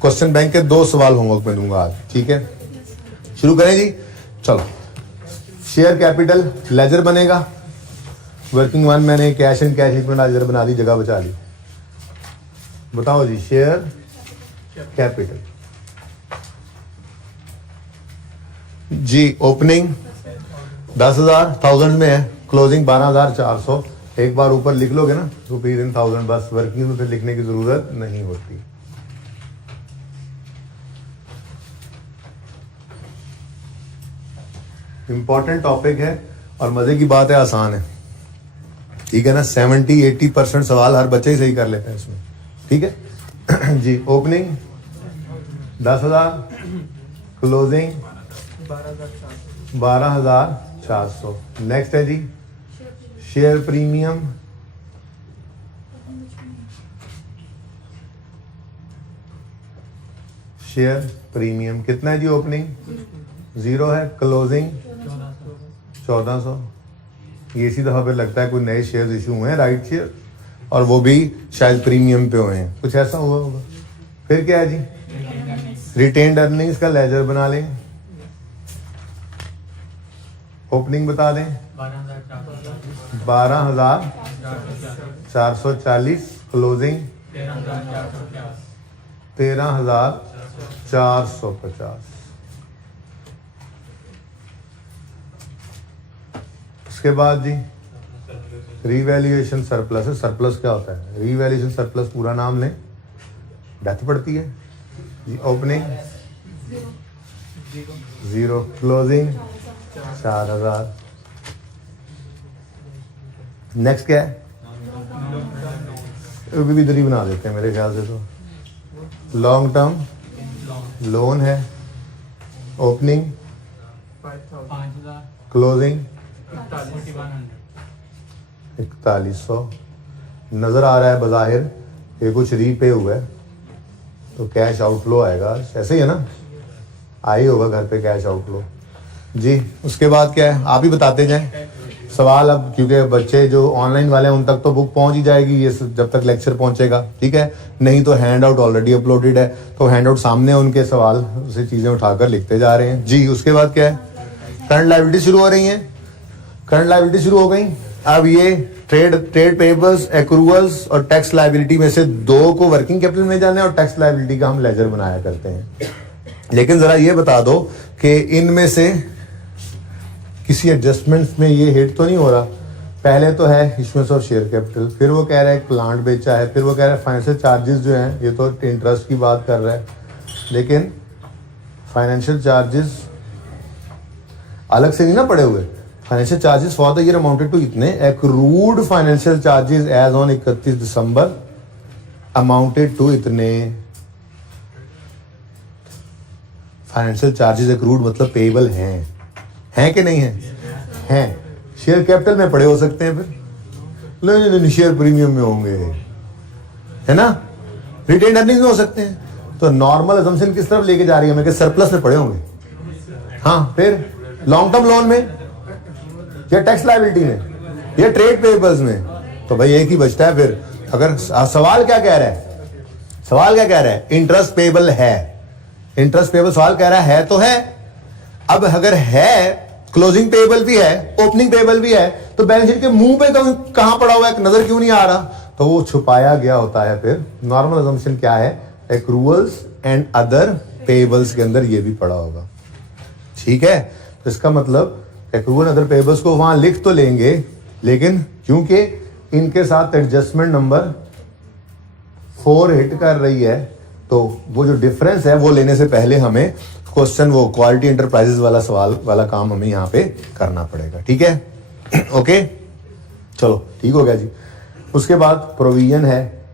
क्वेश्चन बैंक के 2 सवाल होमवर्क में दूंगा आज, ठीक है। शुरू करें जी, चलो। शेयर कैपिटल लेजर बनेगा, वर्किंग 1 मैंने cash and cash equivalent ledger बना दी, जगह बचा ली। बताओ जी, शेयर कैपिटल जी, ओपनिंग 10,000 थाउजेंड में है, क्लोजिंग 12,400। एक बार ऊपर लिख लोगे ना रुपीज इन थाउजेंड, बस वर्किंग में फिर लिखने की जरूरत नहीं होती। इंपॉर्टेंट टॉपिक है और मजे की बात है, आसान है, ठीक है ना। 70-80% सवाल हर बच्चे ही सही कर लेते हैं इसमें, ठीक है जी। Opening 10,000, closing 12,400। नेक्स्ट है जी शेयर प्रीमियम, शेयर प्रीमियम कितना है जी? ओपनिंग 0 है, क्लोजिंग 1400। ये इसी दफा पे लगता है कोई नए शेयर्स इशू हुए हैं, राइट शेयर, और वो भी शायद प्रीमियम पे हुए हैं, कुछ ऐसा हुआ होगा। फिर क्या है जी? रिटेन्ड अर्निंग्स का लेजर बना लें, ओपनिंग बता दें 12,440, क्लोजिंग 13,450। उसके बाद जी रीवैल्यूएशन सरप्लस है। सरप्लस क्या होता है? रीवैल्यूएशन सरप्लस पूरा नाम लें, डेथ पड़ती है जी। Opening 0, closing 4,000। नेक्स्ट क्या है? भी इधर ही बना देते हैं मेरे ख्याल से, तो लॉन्ग टर्म लोन है, ओपनिंग 5,000, क्लोजिंग 4100। नजर आ रहा है बज़ाहिर ये कुछ रीपे हुआ है, तो कैश आउटफ्लो आएगा, ऐसे ही है ना, आई होगा घर पे कैश आउटफ्लो जी। उसके बाद क्या है आप ही बताते जाएं सवाल। अब क्योंकि बच्चे जो ऑनलाइन वाले हैं उन तक तो बुक पहुंच ही जाएगी ये जब तक लेक्चर पहुंचेगा, ठीक है। नहीं तो हैंड आउट ऑलरेडी अपलोडेड है, तो हैंड आउट सामने उनके सवाल से चीजें उठाकर लिखते जा रहे हैं जी। उसके बाद क्या है? करंट लायबिलिटी शुरू हो रही है, करंट लायबिलिटी शुरू हो गई। अब ये ट्रेड पेबल्स, एक्रूअल्स और टैक्स लायबिलिटी में से 2 को वर्किंग कैपिटल में जाना है, और टैक्स लायबिलिटी का हम लेजर बनाया करते हैं। लेकिन जरा ये बता दो कि इनमें से किसी एडजस्टमेंट्स में ये हिट तो नहीं हो रहा पहले तो है इश्यूएंस ऑफ शेयर कैपिटल, फिर वो कह रहा है प्लांट बेचा है, फिर वो कह रहा है फाइनेंशियल चार्जेस जो हैं, ये तो इंटरेस्ट की बात कर रहा है, लेकिन फाइनेंशियल चार्जेस अलग से नहीं ना पड़े हुए। Financial charges for the year amounted to इतने, accrued financial charges as on 31 December amounted to इतने। फाइनेंशियल चार्जेस एक्रूड मतलब पेएबल हैं कि नहीं हैं? शेयर कैपिटल में पड़े हो सकते हैं, फिर नहीं शेयर प्रीमियम में होंगे, है ना, रिटेन अर्निंग में हो सकते हैं। तो नॉर्मल असम्पशन किस तरफ लेके जा रही है हमें कि सरप्लस में पड़े होंगे। हाँ, फिर लॉन्ग टर्म लोन में या टैक्स लायबिलिटी में या ट्रेड पेएबल्स में, तो भाई एक ही बचता है। फिर अगर सवाल क्या कह रहा है, इंटरेस्ट पेएबल है, इंटरेस्ट पेएबल सवाल कह रहा है तो है। अब अगर है, क्लोजिंग पेएबल भी है, ओपनिंग पेएबल भी है, तो बैलेंस शीट के मुंह पे कहां पड़ा हुआ है, नजर क्यों नहीं आ रहा? तो वो छुपाया गया होता है। फिर नॉर्मल असम्पशन क्या है, एक्रूअल्स एंड अदर पेएबल्स के अंदर ये भी पड़ा होगा, ठीक है। तो इसका मतलब एक्रूअल अदर पेएबल्स को वहां लिख तो लेंगे, लेकिन क्योंकि इनके साथ एडजस्टमेंट नंबर 4 हिट कर रही है, तो वो जो डिफरेंस है वो लेने से पहले हमें क्वेश्चन, वो क्वालिटी एंटरप्राइजेस वाला सवाल वाला काम हमें यहाँ पे करना पड़ेगा, ठीक है। ओके, चलो ठीक हो गया जी। उसके बाद प्रोविजन है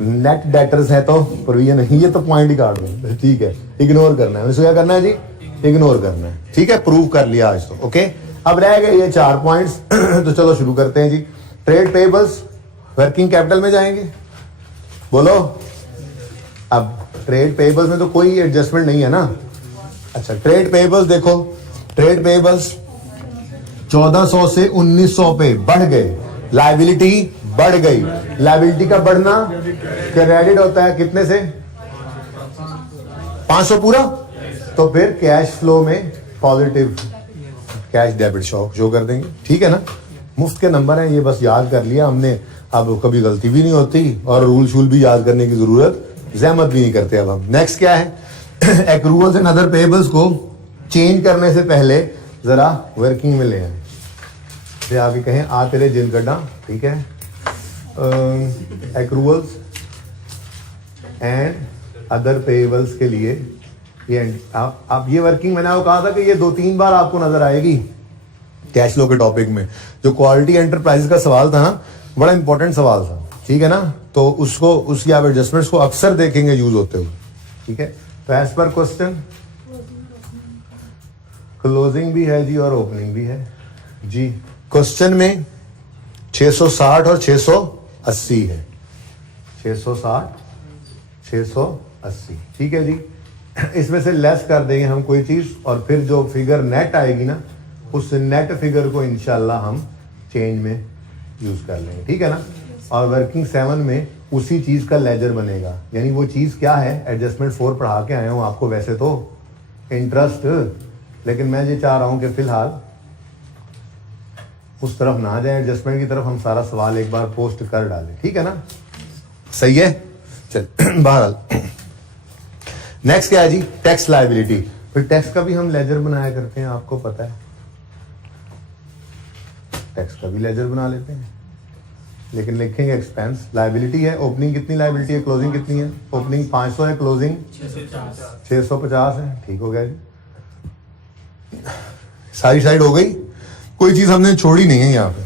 नेट डेटर्स है तो प्रोविजन है, ये तो पॉइंट ही काट दो, ठीक है, इग्नोर करना है। क्या करना है जी, इग्नोर करना है, ठीक है। प्रूव कर लिया आज तो, ओके। अब रह गए ये 4 पॉइंट्स तो चलो शुरू करते हैं जी। ट्रेड पेएबल्स वर्किंग कैपिटल में जाएंगे, बोलो। अब ट्रेड पेएबल्स में तो कोई एडजस्टमेंट नहीं है ना। अच्छा, ट्रेड पेएबल्स देखो, ट्रेड पेएबल्स 1400 से 1900 पे बढ़ गए, लायबिलिटी बढ़ गई। लायबिलिटी का बढ़ना क्रेडिट होता है कितने से, 500 पूरा, तो फिर कैश फ्लो में पॉजिटिव कैश डेबिट शो कर देंगे, ठीक है ना। मुफ्त के नंबर हैं ये, बस याद कर लिया हमने, अब कभी गलती भी नहीं होती और रूल शूल भी याद करने की जरूरत, जहमत भी नहीं करते। अब हम नेक्स्ट क्या है, एक्रूअल्स एंड अदर पेएबल्स को चेंज करने से पहले जरा वर्किंग में ले आए, फिर आगे कहें आ तेरे जेल गड्ढा, ठीक है। एक्रूअल्स एंड अदर पेएबल्स के लिए ये आप ये वर्किंग मैंने आपको कहा था कि ये 2-3 बार आपको नजर आएगी कैश फ्लो के टॉपिक में। जो क्वालिटी एंटरप्राइज का सवाल था ना, बड़ा इंपॉर्टेंट सवाल था, ठीक है ना। तो उसको, उसकी आप एडजस्टमेंट्स को अक्सर देखेंगे यूज होते हुए, ठीक है। तो एज पर क्वेश्चन क्लोजिंग भी है जी और ओपनिंग भी है जी। क्वेश्चन में 660 और 680 है, 660 680, ठीक है जी। इसमें से लेस कर देंगे हम कोई चीज, और फिर जो फिगर नेट आएगी ना, उस नेट फिगर को इंशाल्लाह हम चेंज में यूज कर लेंगे, ठीक है ना। और वर्किंग 7 में उसी चीज का लेजर बनेगा, यानी वो चीज क्या है, एडजस्टमेंट 4 पढ़ा के आया हूं आपको वैसे तो इंटरेस्ट, लेकिन मैं ये चाह रहा हूं कि फिलहाल उस तरफ ना जाए, एडजस्टमेंट की तरफ हम सारा सवाल एक बार पोस्ट कर डालें, ठीक है ना। सही है, चल बहरहाल नेक्स्ट क्या है जी, टैक्स लायबिलिटी। फिर टैक्स का भी हम लेजर बनाया करते हैं, आपको पता है, टैक्स का भी लेजर बना लेते हैं, लेकिन लिखेंगे एक्सपेंस। लायबिलिटी है, ओपनिंग कितनी लायबिलिटी है, क्लोजिंग कितनी है, ओपनिंग 500 है, क्लोजिंग 650 है, ठीक हो गया जी। सारी साइड हो गई, कोई चीज हमने छोड़ी नहीं है यहाँ पे,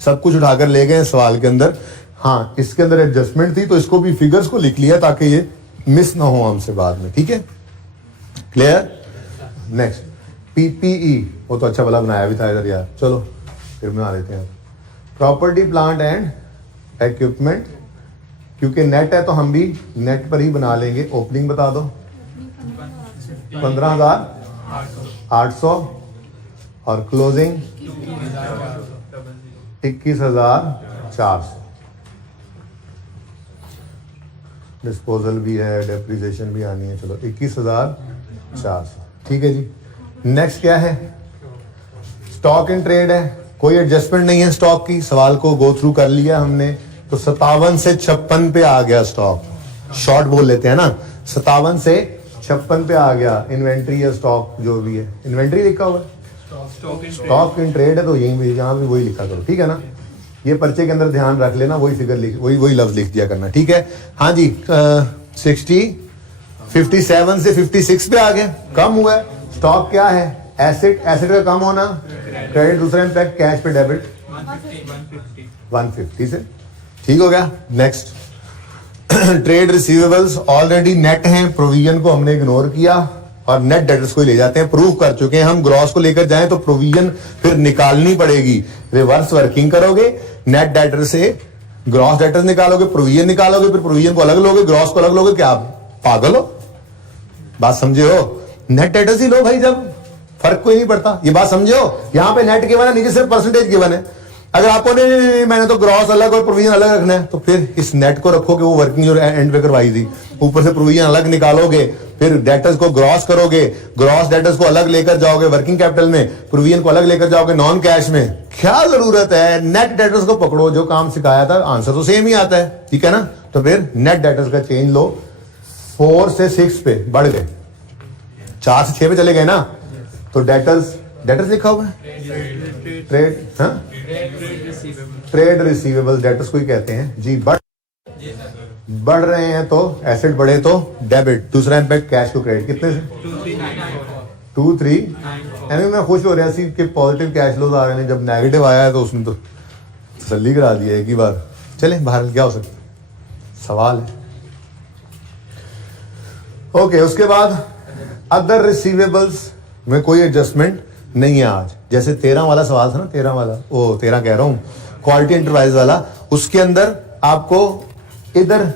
सब कुछ उठाकर ले गए सवाल के अंदर। हाँ, इसके अंदर एडजस्टमेंट थी तो इसको भी फिगर्स को लिख लिया ताकि ये मिस ना हो हमसे बाद में, ठीक है, क्लियर। नेक्स्ट पीपीई, वो तो अच्छा भला बनाया भी था इधर यार, चलो फिर बना लेते हैं। प्रॉपर्टी प्लांट एंड इक्विपमेंट, क्योंकि नेट है तो हम भी नेट पर ही बना लेंगे। ओपनिंग बता दो, 15,800 और क्लोजिंग 21,400। डिस्पोजल भी है, डेप्रिसिएशन भी आनी है, चलो 21,400, ठीक है जी। नेक्स्ट क्या है, स्टॉक इन ट्रेड है, कोई एडजस्टमेंट नहीं है स्टॉक की, सवाल को गो थ्रू कर लिया हमने, तो 57 से 56 पे आ गया स्टॉक, शॉर्ट बोल लेते हैं ना, 57 से 56 पे आ गया। इन्वेंट्री या स्टॉक जो भी है, इन्वेंट्री लिखा हुआ है, स्टॉक इन ट्रेड है तो यहीं भी यहाँ भी वही लिखा करो, ठीक है ना। ये पर्चे के अंदर ध्यान रख लेना, वही फिगर लिख वही लफ्ज लिख दिया करना, ठीक है। हाँ जी 57 से 56 पे आ गए, कम हुआ है। स्टॉक क्या है? एसेट का कम होना, क्रेडिट दूसरा इम्पैक्ट, कैश पे डेबिट 150 से, ठीक हो गया। Next trade receivables already net हैं, प्रोविजन को हमने इग्नोर किया और नेट डेटर्स को ले जाते हैं, प्रूव कर चुके हैं हम। ग्रॉस को लेकर जाएं तो प्रोविजन फिर निकालनी पड़ेगी, रिवर्स वर्किंग करोगे, नेट डेटर से ग्रॉस डेटर्स निकालोगे, प्रोविजन निकालोगे, फिर प्रोविजन को अलग लोगे, ग्रॉस को अलग लोगे। क्या आप पागल हो? बात समझे हो? नेट डेटर्स ही लो भाई, जब फर्क कोई नहीं पड़ता। ये बात समझे हो? यहां पे नेट गिवन है, नीचे सिर्फ परसेंटेज गिवन है। अगर आपको नहीं मैंने तो ग्रॉस अलग और प्रोविजन अलग रखना है, तो फिर इस नेट को रखोगे, वो वर्किंग जो एंड पे करवाई थी, ऊपर से प्रोविजन अलग निकालोगे, फिर डेटर्स को ग्रॉस करोगे, ग्रॉस डेटर्स को अलग लेकर जाओगे वर्किंग कैपिटल में, प्रोविजन को अलग लेकर जाओगे नॉन कैश में। क्या जरूरत है? नेट डेटर्स को पकड़ो, जो काम सिखाया था आंसर तो सेम ही आता है, ठीक है ना। तो फिर नेट डेटर्स का चेंज लो, 4 से 6 पे बढ़ गए, 4 से 6 पे चले गए ना। तो डेटर्स लिखा हुआ है, ट्रेड रिसीवेबल डेटर्स को ही कहते हैं जी। बढ़ रहे हैं तो एसेट बढ़े तो डेबिट, दूसरा इम्पैक्ट कैश को क्रेडिट। कितने से? 23। यानी मैं खुश हो रहा सी कि पॉजिटिव कैश फ्लोज आ रहे हैं। जब नेगेटिव आया है तो उसने तो तसल्ली करा दिया एक ही बार। चले बाहर क्या हो सकता है, सवाल है। ओके, उसके बाद अदर रिसीवेबल्स में कोई एडजस्टमेंट नहीं है आज। जैसे 13 वाला सवाल था ना, 13 कह रहा हूं, क्वालिटी एंटरप्राइज वाला, उसके अंदर आपको इधर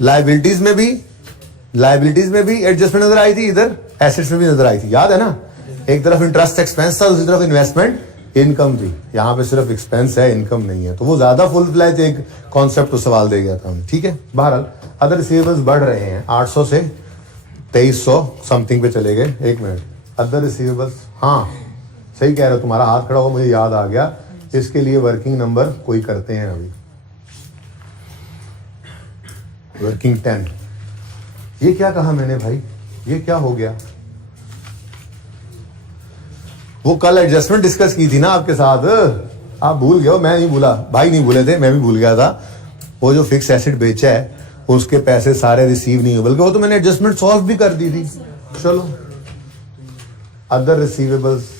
लायबिलिटीज में भी एडजस्टमेंट नजर आई थी, इधर एसेट्स में भी नजर आई थी, याद है ना। एक तरफ इंटरेस्ट एक्सपेंस था, दूसरी तरफ इन्वेस्टमेंट इनकम थी। यहां पे सिर्फ एक्सपेंस है, इनकम नहीं है, तो वो ज्यादा फुल फ्लैज एक कॉन्सेप्ट सवाल दे गया था हमें, ठीक है। बहरहाल अदर रिसीवेबल्स बढ़ रहे हैं, 800 से 2300 समथिंग पे चले गए। 1 मिनट, अदर रिसीवेबल्स, हाँ सही कह रहे हो, तुम्हारा हाथ खड़ा हुआ, मुझे याद आ गया। इसके लिए वर्किंग नंबर कोई करते हैं अभी, वर्किंग 10। ये क्या कहा मैंने भाई, ये क्या हो गया? वो कल एडजस्टमेंट डिस्कस की थी ना आपके साथ, आप भूल गए हो। मैं नहीं भूला, भाई नहीं भूले थे, मैं भी भूल गया था। वो जो फिक्स एसेट बेचा है उसके पैसे सारे रिसीव नहीं हुए, बल्कि वो तो मैंने एडजस्टमेंट सॉल्व भी कर दी थी। चलो अदर रिसीवेबल्स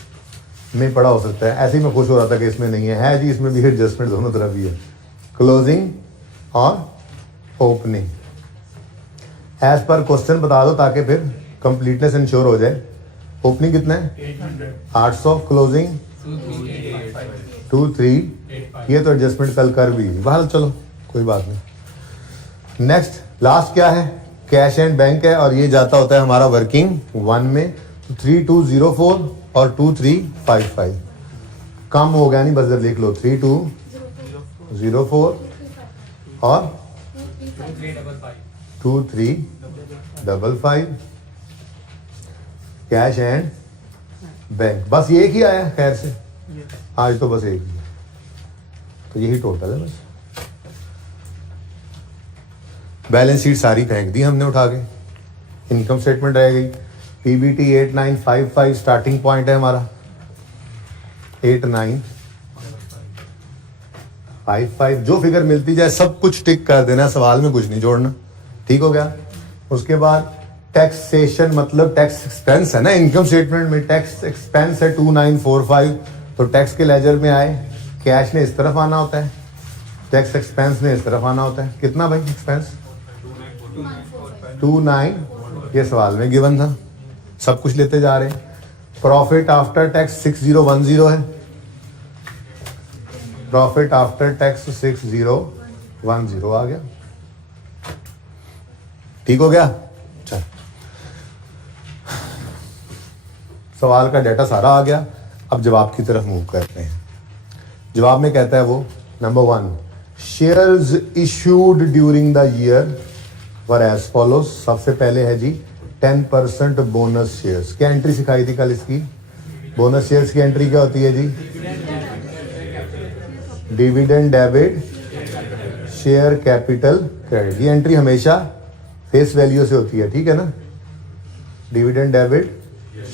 में पड़ा हो सकता है, ऐसे ही मैं खुश हो रहा था कि इसमें नहीं है जी, इसमें भी एडजस्टमेंट दोनों तरफ ही है। क्लोजिंग और ओपनिंग एज पर क्वेश्चन बता दो ताकि फिर कंप्लीटनेस इंश्योर हो जाए। ओपनिंग कितना है? 800, क्लोजिंग 23। ये तो एडजस्टमेंट कल कर भी, बहरहाल चलो कोई बात नहीं। नेक्स्ट लास्ट क्या है? कैश एंड बैंक है, और ये जाता होता है हमारा वर्किंग 1 में। 3204 और 2355 कम हो गया, नहीं बस जब लिख लो 3204 और 2355 कैश एंड बैंक। बस ये ही आया खैर से आज तो, बस एक ही, तो यही टोटल है बस। बैलेंस शीट सारी फेंक दी हमने उठा के, इनकम स्टेटमेंट रह गई। पीबीटी 8955 स्टार्टिंग पॉइंट है हमारा, 8955। जो फिगर मिलती जाए सब कुछ टिक कर देना, सवाल में कुछ नहीं जोड़ना, ठीक हो गया। उसके बाद टैक्सेशन मतलब टैक्स एक्सपेंस है ना, इनकम स्टेटमेंट में टैक्स एक्सपेंस है 2945, तो टैक्स के लेजर में आए, कैश ने इस तरफ आना होता है, टैक्स एक्सपेंस ने इस तरफ आना होता है। कितना भाई एक्सपेंस? 29, ये सवाल में गिवन था, सब कुछ लेते जा रहे हैं। प्रॉफिट आफ्टर टैक्स 6010 है, प्रॉफिट आफ्टर टैक्स 6010 आ गया, ठीक हो गया। चल सवाल का डेटा सारा आ गया, अब जवाब की तरफ मूव करते हैं। जवाब में कहता है वो number 1, shares issued during the year were as follows. सबसे पहले है जी 10% बोनस शेयर्स। क्या एंट्री सिखाई थी कल इसकी? बोनस शेयर्स की एंट्री क्या होती है जी? Dividend debit share capital credit. ये एंट्री हमेशा फेस वैल्यू से होती है, ठीक है ना। Dividend debit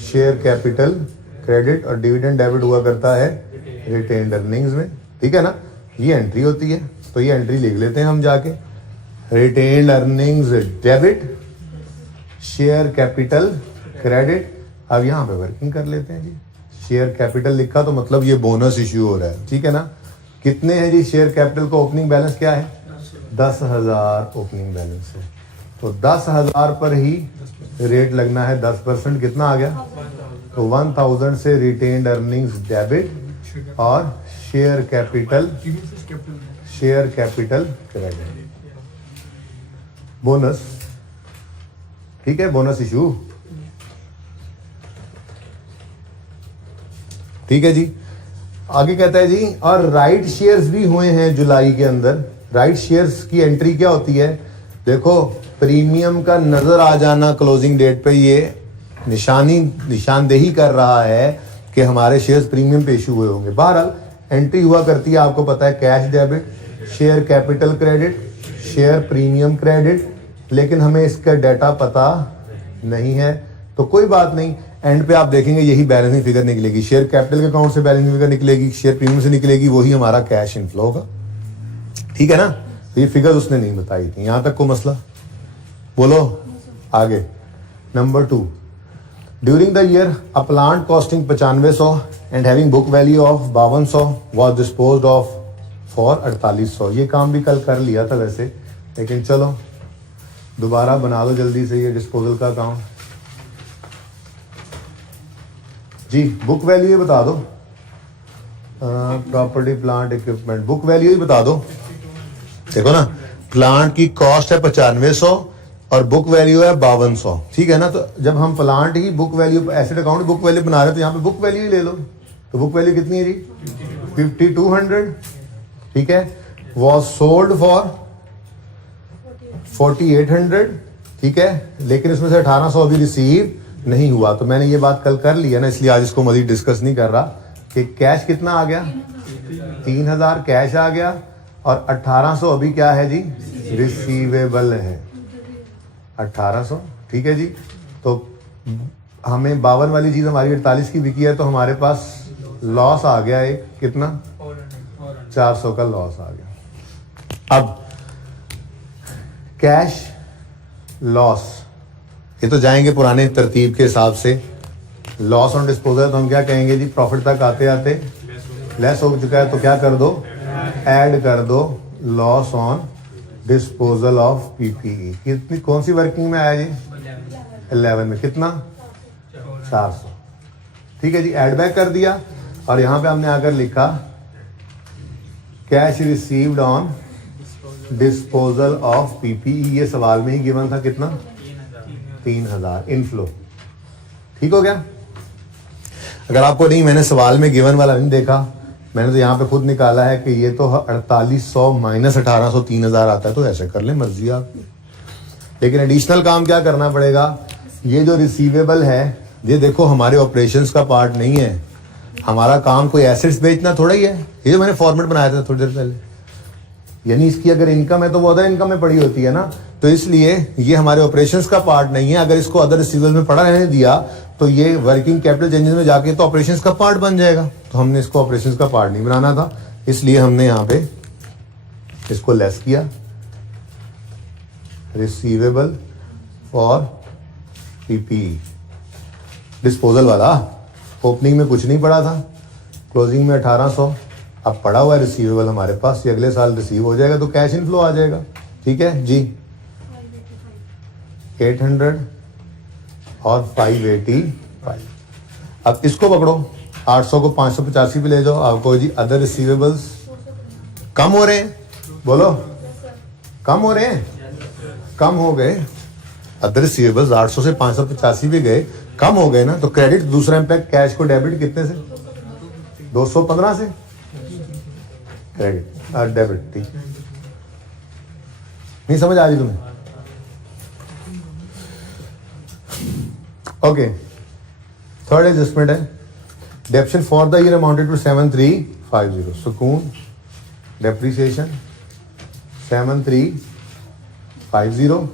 share capital credit और डिविडेंड डेबिट हुआ करता है रिटेन्ड अर्निंग्स में, ठीक है ना। ये एंट्री होती है, तो ये एंट्री लिख लेते हैं हम जाके, retained earnings debit, share capital credit. अब यहाँ पे वर्किंग कर लेते हैं जी। शेयर कैपिटल लिखा तो मतलब ये बोनस इश्यू हो रहा है, ठीक है ना। कितने हैं जी शेयर कैपिटल का ओपनिंग बैलेंस क्या है? 10,000 ओपनिंग बैलेंस है, तो 10,000 पर ही रेट लगना है 10%। कितना आ गया? तो 1,000 से रिटेन्ड अर्निंग्स डेबिट और शेयर कैपिटल क्रेडिट, बोनस, ठीक है, बोनस इशू, ठीक है जी। आगे कहता है जी और राइट शेयर्स भी हुए हैं जुलाई के अंदर। राइट शेयर्स की एंट्री क्या होती है? देखो प्रीमियम का नजर आ जाना क्लोजिंग डेट पे, ये निशानदेही कर रहा है कि हमारे शेयर्स प्रीमियम पे इशू हुए होंगे। बहरहाल एंट्री हुआ करती है, आपको पता है, cash debit, share capital credit, share premium credit, लेकिन हमें इसका डाटा पता नहीं है, तो कोई बात नहीं। एंड पे आप देखेंगे यही बैलेंसिंग फिगर निकलेगी, शेयर कैपिटल के अकाउंट से बैलेंसिंग फिगर निकलेगी, शेयर प्रीमियम से निकलेगी, वही हमारा कैश इनफ्लो होगा, ठीक है ना। तो ये फिगर उसने नहीं बताई थी, यहां तक को मसला। बोलो आगे। Number 2, during the year a plant costing 9500 and having book value of 5200 was disposed of for 4800। ये काम भी कल कर लिया था वैसे, लेकिन चलो दोबारा बना दो जल्दी से ये डिस्पोजल का अकाउंट जी। बुक वैल्यू ही बता दो, property plant equipment, book value ही बता दो। देखो ना, प्लांट की कॉस्ट है 9500 और बुक वैल्यू है 5200, ठीक है ना। तो जब हम प्लांट की book value, asset account book value बना रहे हैं, तो यहाँ पे बुक वैल्यू ही ले लो। तो बुक वैल्यू कितनी है जी? 5200, ठीक है। वॉज सोल्ड फॉर 4800, ठीक है, लेकिन इसमें से 1800 अभी रिसीव नहीं हुआ। तो मैंने ये बात कल कर ली है ना, इसलिए आज इसको मजीद डिस्कस नहीं कर रहा कि कैश कितना आ गया, 3000 कैश आ गया और 1800 अभी क्या है जी, रिसीवेबल है 1800, ठीक है जी। तो हमें 52 वाली चीज हमारी 48 की बिकी है, तो हमारे पास लॉस आ गया एक, कितना, 400 का लॉस आ गया। अब कैश लॉस, ये तो जाएंगे पुराने तरतीब के हिसाब से। लॉस ऑन डिस्पोजल तो हम क्या कहेंगे जी, प्रॉफिट तक आते आते लेस हो चुका है, तो क्या कर दो, ऐड कर दो loss on disposal of PPE. कितनी, कौन सी वर्किंग में आया जी? 11 में। कितना? 400, ठीक है जी। ऐड बैक कर दिया और यहां पे हमने आकर लिखा cash received on disposal of PPE. ये सवाल में ही गिवन था, कितना, 3000 इनफ्लो, ठीक हो गया। अगर आपको नहीं, मैंने सवाल में गिवन वाला नहीं देखा, मैंने तो यहाँ पे खुद निकाला है कि ये तो 4800 माइनस 1800 3000 आता है, तो ऐसे कर ले, मर्जी आपकी। लेकिन एडिशनल काम क्या करना पड़ेगा, ये जो रिसीवेबल है, ये देखो हमारे ऑपरेशंस का पार्ट नहीं है, हमारा काम कोई एसेट्स बेचना थोड़ा ही है। ये जो मैंने फॉर्मेट बनाया था थोड़ी देर पहले, यानी इसकी अगर इनकम है तो वो अदर इनकम में पड़ी होती है ना, तो इसलिए ये हमारे ऑपरेशंस का पार्ट नहीं है। अगर इसको अदर रिसीवेबल में पड़ा रहने दिया तो ये वर्किंग कैपिटल चेंजेस में जाके तो ऑपरेशंस का पार्ट बन जाएगा, तो हमने इसको ऑपरेशंस का पार्ट नहीं बनाना था, इसलिए हमने यहाँ पे इसको लेस किया, रिसीवेबल फॉर पीपीई। डिस्पोजल वाला ओपनिंग में कुछ नहीं पड़ा था, क्लोजिंग में 1800, अब पड़ा हुआ है रिसीवेबल हमारे पास, ये अगले साल रिसीव हो जाएगा, तो कैश इनफ्लो आ जाएगा, ठीक है जी। 800 और 585। अब इसको पकड़ो, 800 को 585 पे ले जाओ, आपको जी अदर रिसीवेबल्स कम हो रहे हैं, बोलो कम हो रहे हैं, कम हो गए। अदर रिसीवेबल्स 800 से 585 भी गए, कम हो गए ना, तो क्रेडिट दूसरा इम्पैक्ट, कैश को डेबिट कितने से, 215 से क्रेडिट और डेबिट, ठीक नहीं समझ आ रही तुम्हें? ओके, थर्ड एडजस्टमेंट है, depreciation for the year amounted to 7350, सुकून डेप्रीसिएशन 7350।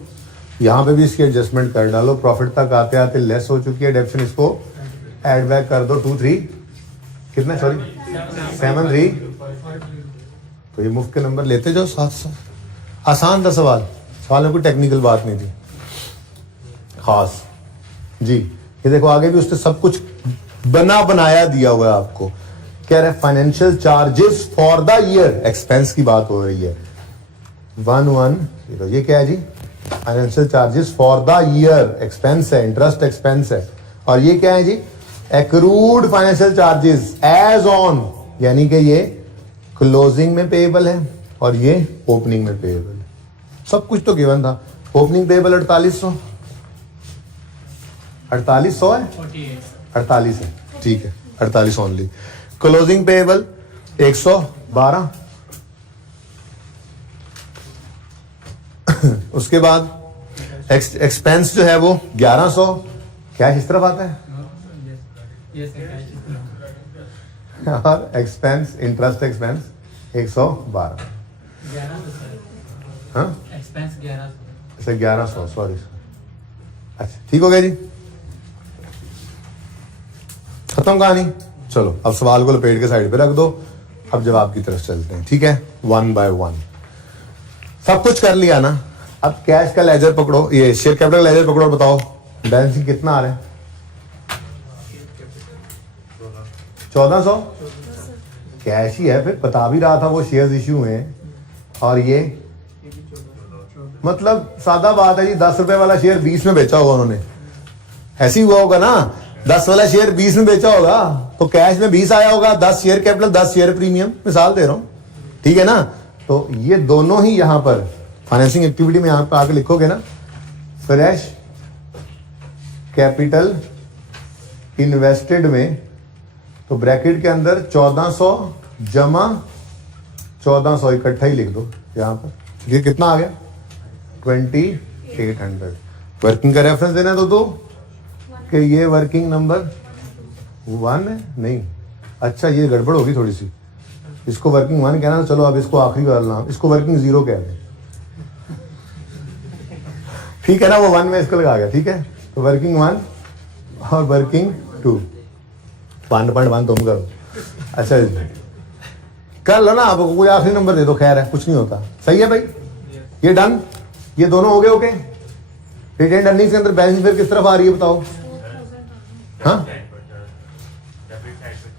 यहां पे भी इसकी एडजस्टमेंट कर डालो, प्रॉफिट तक आते आते लेस हो चुकी है डेप्शन, इसको ऐड बैक कर दो 2 3 कितने, सॉरी 7 3, तो ये मुफ्त के नंबर लेते जाओ साथ साथ। आसान था सवाल में कोई टेक्निकल बात नहीं थी खास जी। ये देखो आगे भी उसने सब कुछ बनाया दिया हुआ है आपको। कह रहे financial charges for the year, expense की बात हो रही है 11, ये क्या है जी, financial charges for the year, expense है, इंटरेस्ट एक्सपेंस है। और ये क्या है जी, accrued financial charges as on, यानी कि ये क्लोजिंग में पेएबल है और ये ओपनिंग में पेएबल है। सब कुछ तो गिवन था। ओपनिंग पेएबल 4800 है, 48 है, ठीक है 48 ओनली। Closing payable 112। उसके बाद एक्सपेंस जो है वो 1100, कैश इस तरफ आता है, और एक्सपेंस इंटरेस्ट एक्सपेंस 112। हाँ एक्सपेंस 1100, सॉरी। अच्छा ठीक हो गया जी, खत्म कहानी। चलो अब सवाल को लपेट के साइड पे रख दो, अब जवाब की तरफ चलते हैं। ठीक है, 1 by 1 सब कुछ कर लिया ना। अब कैश का लेजर पकड़ो, ये शेयर कैपिटल का लेजर पकड़ो, बताओ बैलेंस शीट कितना आ रहा है? 1400 कैश ही है, फिर बता भी रहा था वो शेयर्स इश्यू हुए हैं। और ये मतलब सादा बात है जी, 10 रुपए वाला शेयर 20 में बेचा होगा उन्होंने, ऐसे ही हुआ होगा ना। 10 वाला शेयर 20 में बेचा होगा तो कैश में 20 आया होगा, 10 शेयर कैपिटल 10 शेयर प्रीमियम, मिसाल दे रहा हूं, ठीक है ना। तो ये दोनों ही यहां पर फाइनेंसिंग एक्टिविटी में यहां पर आके लिखोगे ना, फ्रेश कैपिटल इन्वेस्टेड में, तो ब्रैकेट के अंदर 1400 जमा 1400 इकट्ठा ही लिख दो यहां पर। ये कितना आ गया? 2800। वर्किंग का रेफरेंस देना तो दो कि ये वर्किंग नंबर 1 है, नहीं अच्छा ये गड़बड़ होगी थोड़ी सी, इसको वर्किंग 1 कहना। चलो अब इसको आखिरी वाला नाम, इसको वर्किंग 0 कह दें, ठीक है ना, वो 1 में इसको लगा गया, ठीक है। तो वर्किंग 1 और वर्किंग 2, 1.1 तुम करो। अच्छा कर लो ना, आपको कोई आखिरी नंबर दे दो, खैर है कुछ नहीं होता। सही है भाई, ये डन, ये दोनों हो गए। ओके, रिटेन्ड अर्निंग्स के अंदर बैलेंस फिर किस तरफ आ रही है बताओ? हाँ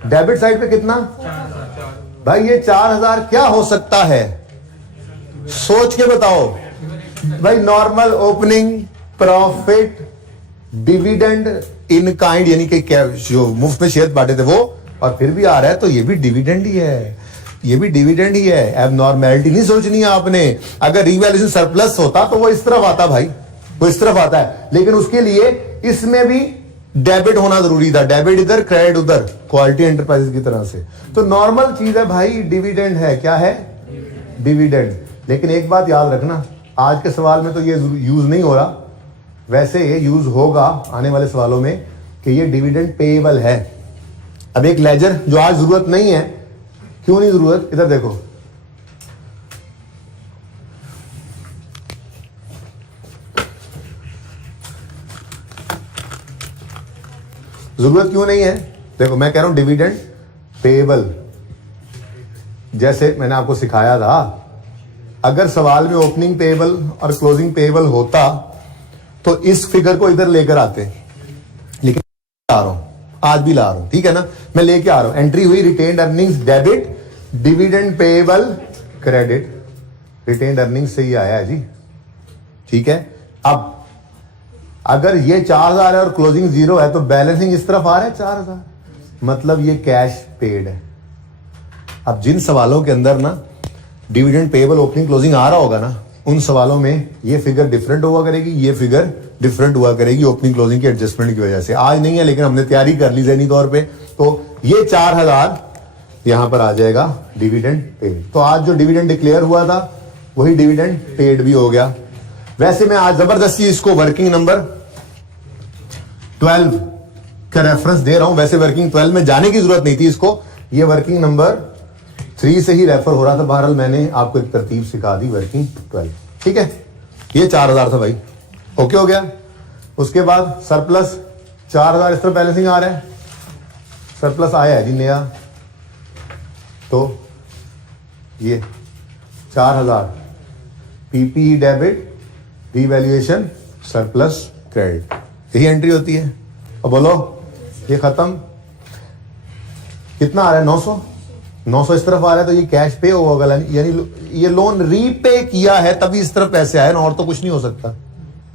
डेबिट साइड पे कितना भाई? ये 4000 क्या हो सकता है, सोच के बताओ भाई। Normal opening profit, dividend in kind, यानी कि जो मुफ्त में शेयर बांटे थे वो, और फिर भी आ रहा है, तो ये भी डिविडेंड ही है, ये भी डिविडेंड ही है। अब नॉर्मैलिटी नहीं सोचनी है आपने। अगर रिवैल्यूएशन सरप्लस होता तो वो इस तरफ आता भाई, वो इस तरफ आता है, लेकिन उसके लिए इसमें भी डेबिट होना जरूरी था। डेबिट इधर, क्रेडिट उधर, क्वालिटी एंटरप्राइजेस की तरह से। तो नॉर्मल चीज है भाई, डिविडेंड है। क्या है? डिविडेंड। लेकिन एक बात याद रखना, आज के सवाल में तो ये यूज नहीं हो रहा, वैसे ये यूज होगा आने वाले सवालों में कि ये डिविडेंड पेएबल है। अब एक लेजर जो आज जरूरत नहीं है, क्यों नहीं जरूरत, इधर देखो, जरूरत क्यों नहीं है? देखो मैं कह रहा हूं डिविडेंड पेएबल, जैसे मैंने आपको सिखाया था। अगर सवाल में ओपनिंग पेएबल और क्लोजिंग पेएबल होता तो इस फिगर को इधर लेकर आते, लेकिन ला रहा हूं, आज भी ला रहा हूं, ठीक है ना। मैं लेके आ रहा हूं, एंट्री हुई retained earnings debit, dividend payable credit, retained earnings से ही आया है जी, ठीक है। अब अगर ये 4000 है और क्लोजिंग 0 है तो बैलेंसिंग इस तरफ आ रहा है 4000, मतलब ये कैश पेड है। अब जिन सवालों के अंदर ना डिविडेंड पेएबल ओपनिंग क्लोजिंग आ रहा होगा ना, उन सवालों में ये फिगर डिफरेंट हुआ करेगी, ये फिगर डिफरेंट हुआ करेगी ओपनिंग क्लोजिंग की एडजस्टमेंट की वजह से। आज नहीं है लेकिन हमने तैयारी कर ली ज़हनी तौर पे, तो ये 4000 यहां पर आ जाएगा डिविडेंड पेड। तो आज जो डिविडेंड डिक्लेयर हुआ था वही डिविडेंड पेड भी हो गया। वैसे मैं आज जबरदस्ती इसको वर्किंग नंबर 12 का रेफरेंस दे रहा हूं, वैसे वर्किंग 12 में जाने की जरूरत नहीं थी इसको, ये वर्किंग नंबर 3 से ही रेफर हो रहा था। बहरहाल मैंने आपको एक तरतीब सिखा दी, वर्किंग 12, ठीक है। ये 4000 था भाई, ओके हो गया। उसके बाद सरप्लस 4000 इस तरफ बैलेंसिंग आ रहा है, सरप्लस आया है जी नया, तो ये 4000 PPE debit, revaluation, surplus credit, यही एंट्री होती है। अब बोलो ये खत्म, कितना आ रहा है? 900 इस तरफ आ रहा है, तो ये कैश पे होगा, यानी ये लोन रीपे किया है तभी इस तरफ पैसे आए ना, और तो कुछ नहीं हो सकता।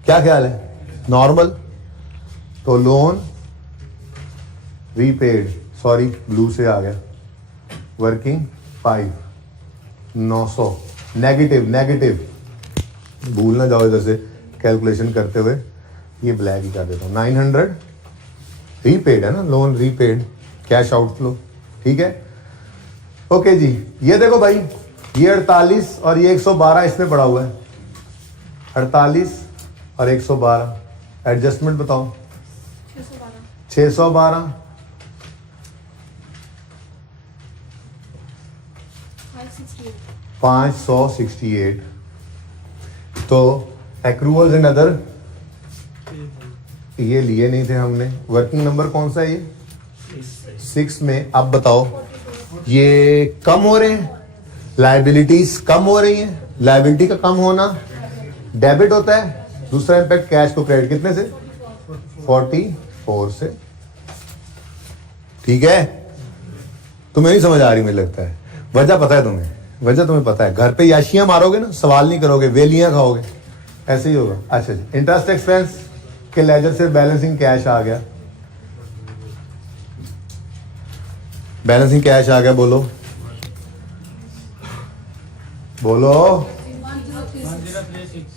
क्या ख्याल है? नॉर्मल, तो लोन रीपेड, सॉरी ब्लू से आ गया, वर्किंग 5, 900 नेगेटिव, भूल ना जाओ इधर से कैलकुलेशन करते हुए, ये ब्लैक ही कर देता हूं, 900 रीपेड है ना, लोन रीपेड, कैश आउटफ्लो, ठीक है। ओके जी, ये देखो भाई, ये 48 और ये 112 इसमें पड़ा हुआ है, 48 और 112, एडजस्टमेंट बताओ। 612 568, तो एक्रूअल्स एंड अदर ये लिए नहीं थे हमने। वर्किंग नंबर कौन सा है ये? 6 में। अब बताओ, ये कम हो रहे हैं, लायबिलिटीज कम हो रही हैं, लायबिलिटी का कम होना डेबिट होता है, दूसरा इंपैक्ट कैश को क्रेडिट, कितने से? 44 से, ठीक है। तुम्हें नहीं समझ आ रही, मुझे लगता है वजह पता है तुम्हें, वजह तुम्हें पता है, घर पे याशियां मारोगे ना, सवाल नहीं करोगे, वेलियां खाओगे, ऐसे ही होगा। अच्छा जी, इंटरेस्ट एक्सपेंस के लेजर से बैलेंसिंग कैश आ गया, बैलेंसिंग कैश आ गया, बोलो बोलो।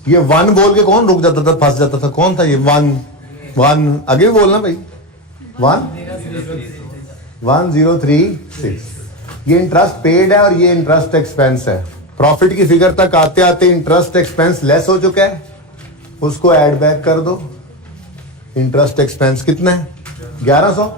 ये 1 बोल के कौन रुक जाता था, फंस जाता था? कौन था ये 1 आगे भी बोलना भाई, 1036। ये इंटरेस्ट पेड है और ये इंटरेस्ट एक्सपेंस है। प्रॉफिट की फिगर तक आते आते इंटरेस्ट एक्सपेंस लेस हो चुका है, उसको ऐड बैक कर दो। इंटरेस्ट एक्सपेंस कितना है? 1100।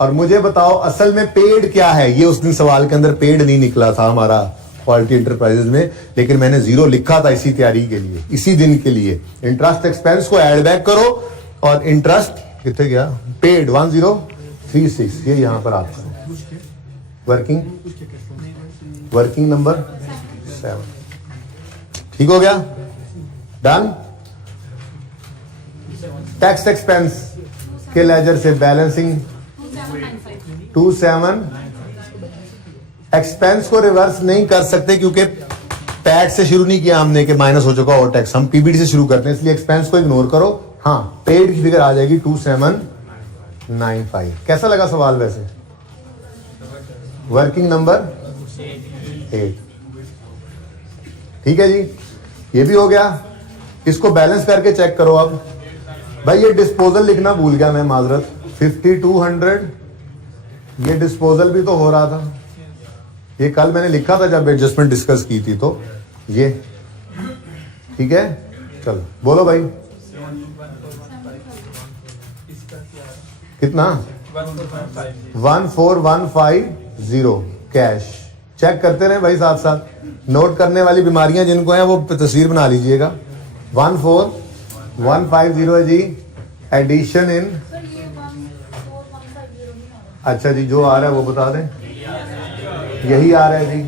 और मुझे बताओ असल में पेड क्या है? ये उस दिन सवाल के अंदर पेड नहीं निकला था हमारा क्वालिटी एंटरप्राइजेज में, लेकिन मैंने 0 लिखा था इसी तैयारी के लिए, इसी दिन के लिए। इंटरेस्ट एक्सपेंस को ऐड बैक करो और इंटरेस्ट कितने गया? पेड 1036, ये यहां पर आता है। वर्किंग नंबर 7, ठीक हो गया, डन। टैक्स एक्सपेंस के लेजर से बैलेंसिंग 27। एक्सपेंस को रिवर्स नहीं कर सकते क्योंकि पैड से शुरू नहीं किया हमने कि माइनस हो चुका और टैक्स, हम पीबीटी से शुरू करते हैं, इसलिए एक्सपेंस को इग्नोर करो। हाँ, पेड की फिगर आ जाएगी 2795। कैसा लगा सवाल वैसे? वर्किंग नंबर 8, ठीक है जी, ये भी हो गया। इसको बैलेंस करके चेक करो। अब भाई ये डिस्पोजल लिखना भूल गया मैं, माजरत। 5200 ये डिस्पोजल भी तो हो रहा था, ये कल मैंने लिखा था जब एडजस्टमेंट डिस्कस की थी, तो ये ठीक है। चलो बोलो भाई, कितना? 14150 कैश। चेक करते रहे भाई, साथ साथ नोट करने वाली बीमारियां जिनको हैं वो तस्वीर बना लीजिएगा। 14150 है जी, एडिशन इन। अच्छा जी, जो आ रहा है वो बता दें, यही आ रहा है जी।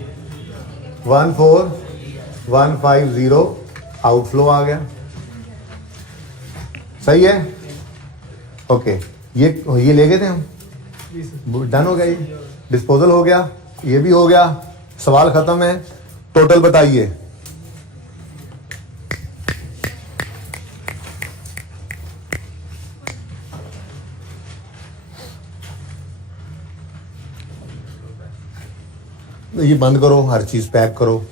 14150 आउटफ्लो आ गया, सही है। ओके, ये ले गए थे हम, डन हो गया, ये डिस्पोजल हो गया, ये भी हो गया, सवाल खत्म है। टोटल बताइए। ये बंद करो, हर चीज पैक करो।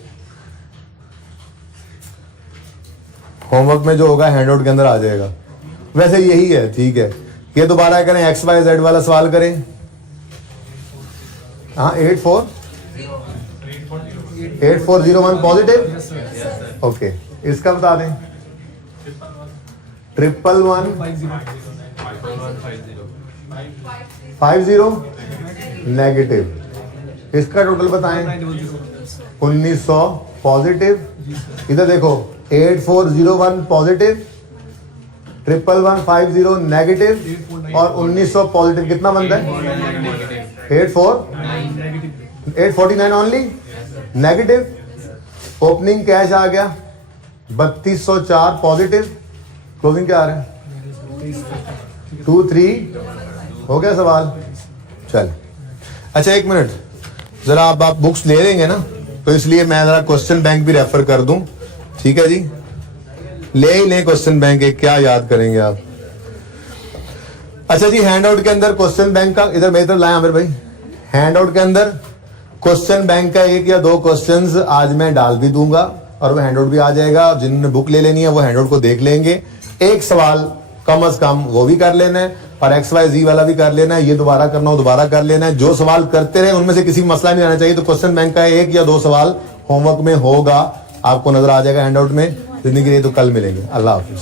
होमवर्क में जो होगा हैंडआउट के अंदर आ जाएगा। वैसे यही है, ठीक है। ये दोबारा करें, XYZ वाला सवाल करें। हाँ, 8401 पॉजिटिव, ओके। इसका बता दें, 11150 नेगेटिव। इसका टोटल बताएं, 1900 पॉजिटिव। इधर देखो, 8401 पॉजिटिव, 11150 नेगेटिव, और 1900 पॉजिटिव कितना बनता है? 849 ओनली नेगेटिव। ओपनिंग कैश आ गया 3204 पॉजिटिव, क्लोजिंग क्या आ रहा है? 23। हो गया सवाल? चल अच्छा एक मिनट, जरा आप बुक्स ले लेंगे ना, तो इसलिए मैं जरा क्वेश्चन बैंक भी रेफर कर दूं, ठीक है जी? ले ही लें क्वेश्चन बैंक, एक क्या याद करेंगे आप। अच्छा जी, हैंड आउट के अंदर क्वेश्चन बैंक का, इधर मेरी तरफ लाएं आमिर भाई, हैंड आउट के अंदर क्वेश्चन बैंक का 1 या 2 क्वेश्चंस आज मैं डाल भी दूंगा और वो हैंड आउट भी आ जाएगा। जिन्होंने बुक ले लेनी है वो हैंड आउट को देख लेंगे। एक सवाल कम से कम वो भी कर लेना है और XYZ वाला भी कर लेना है, ये दोबारा करना हो दोबारा कर लेना है। जो सवाल करते रहे उनमें से किसी मसला नहीं आना चाहिए। तो क्वेश्चन बैंक का 1 या 2 सवाल होमवर्क में होगा, आपको नजर आ जाएगा हैंड आउट में। जिंदगी के लिए तो कल मिलेंगे। अल्लाह हाफिज।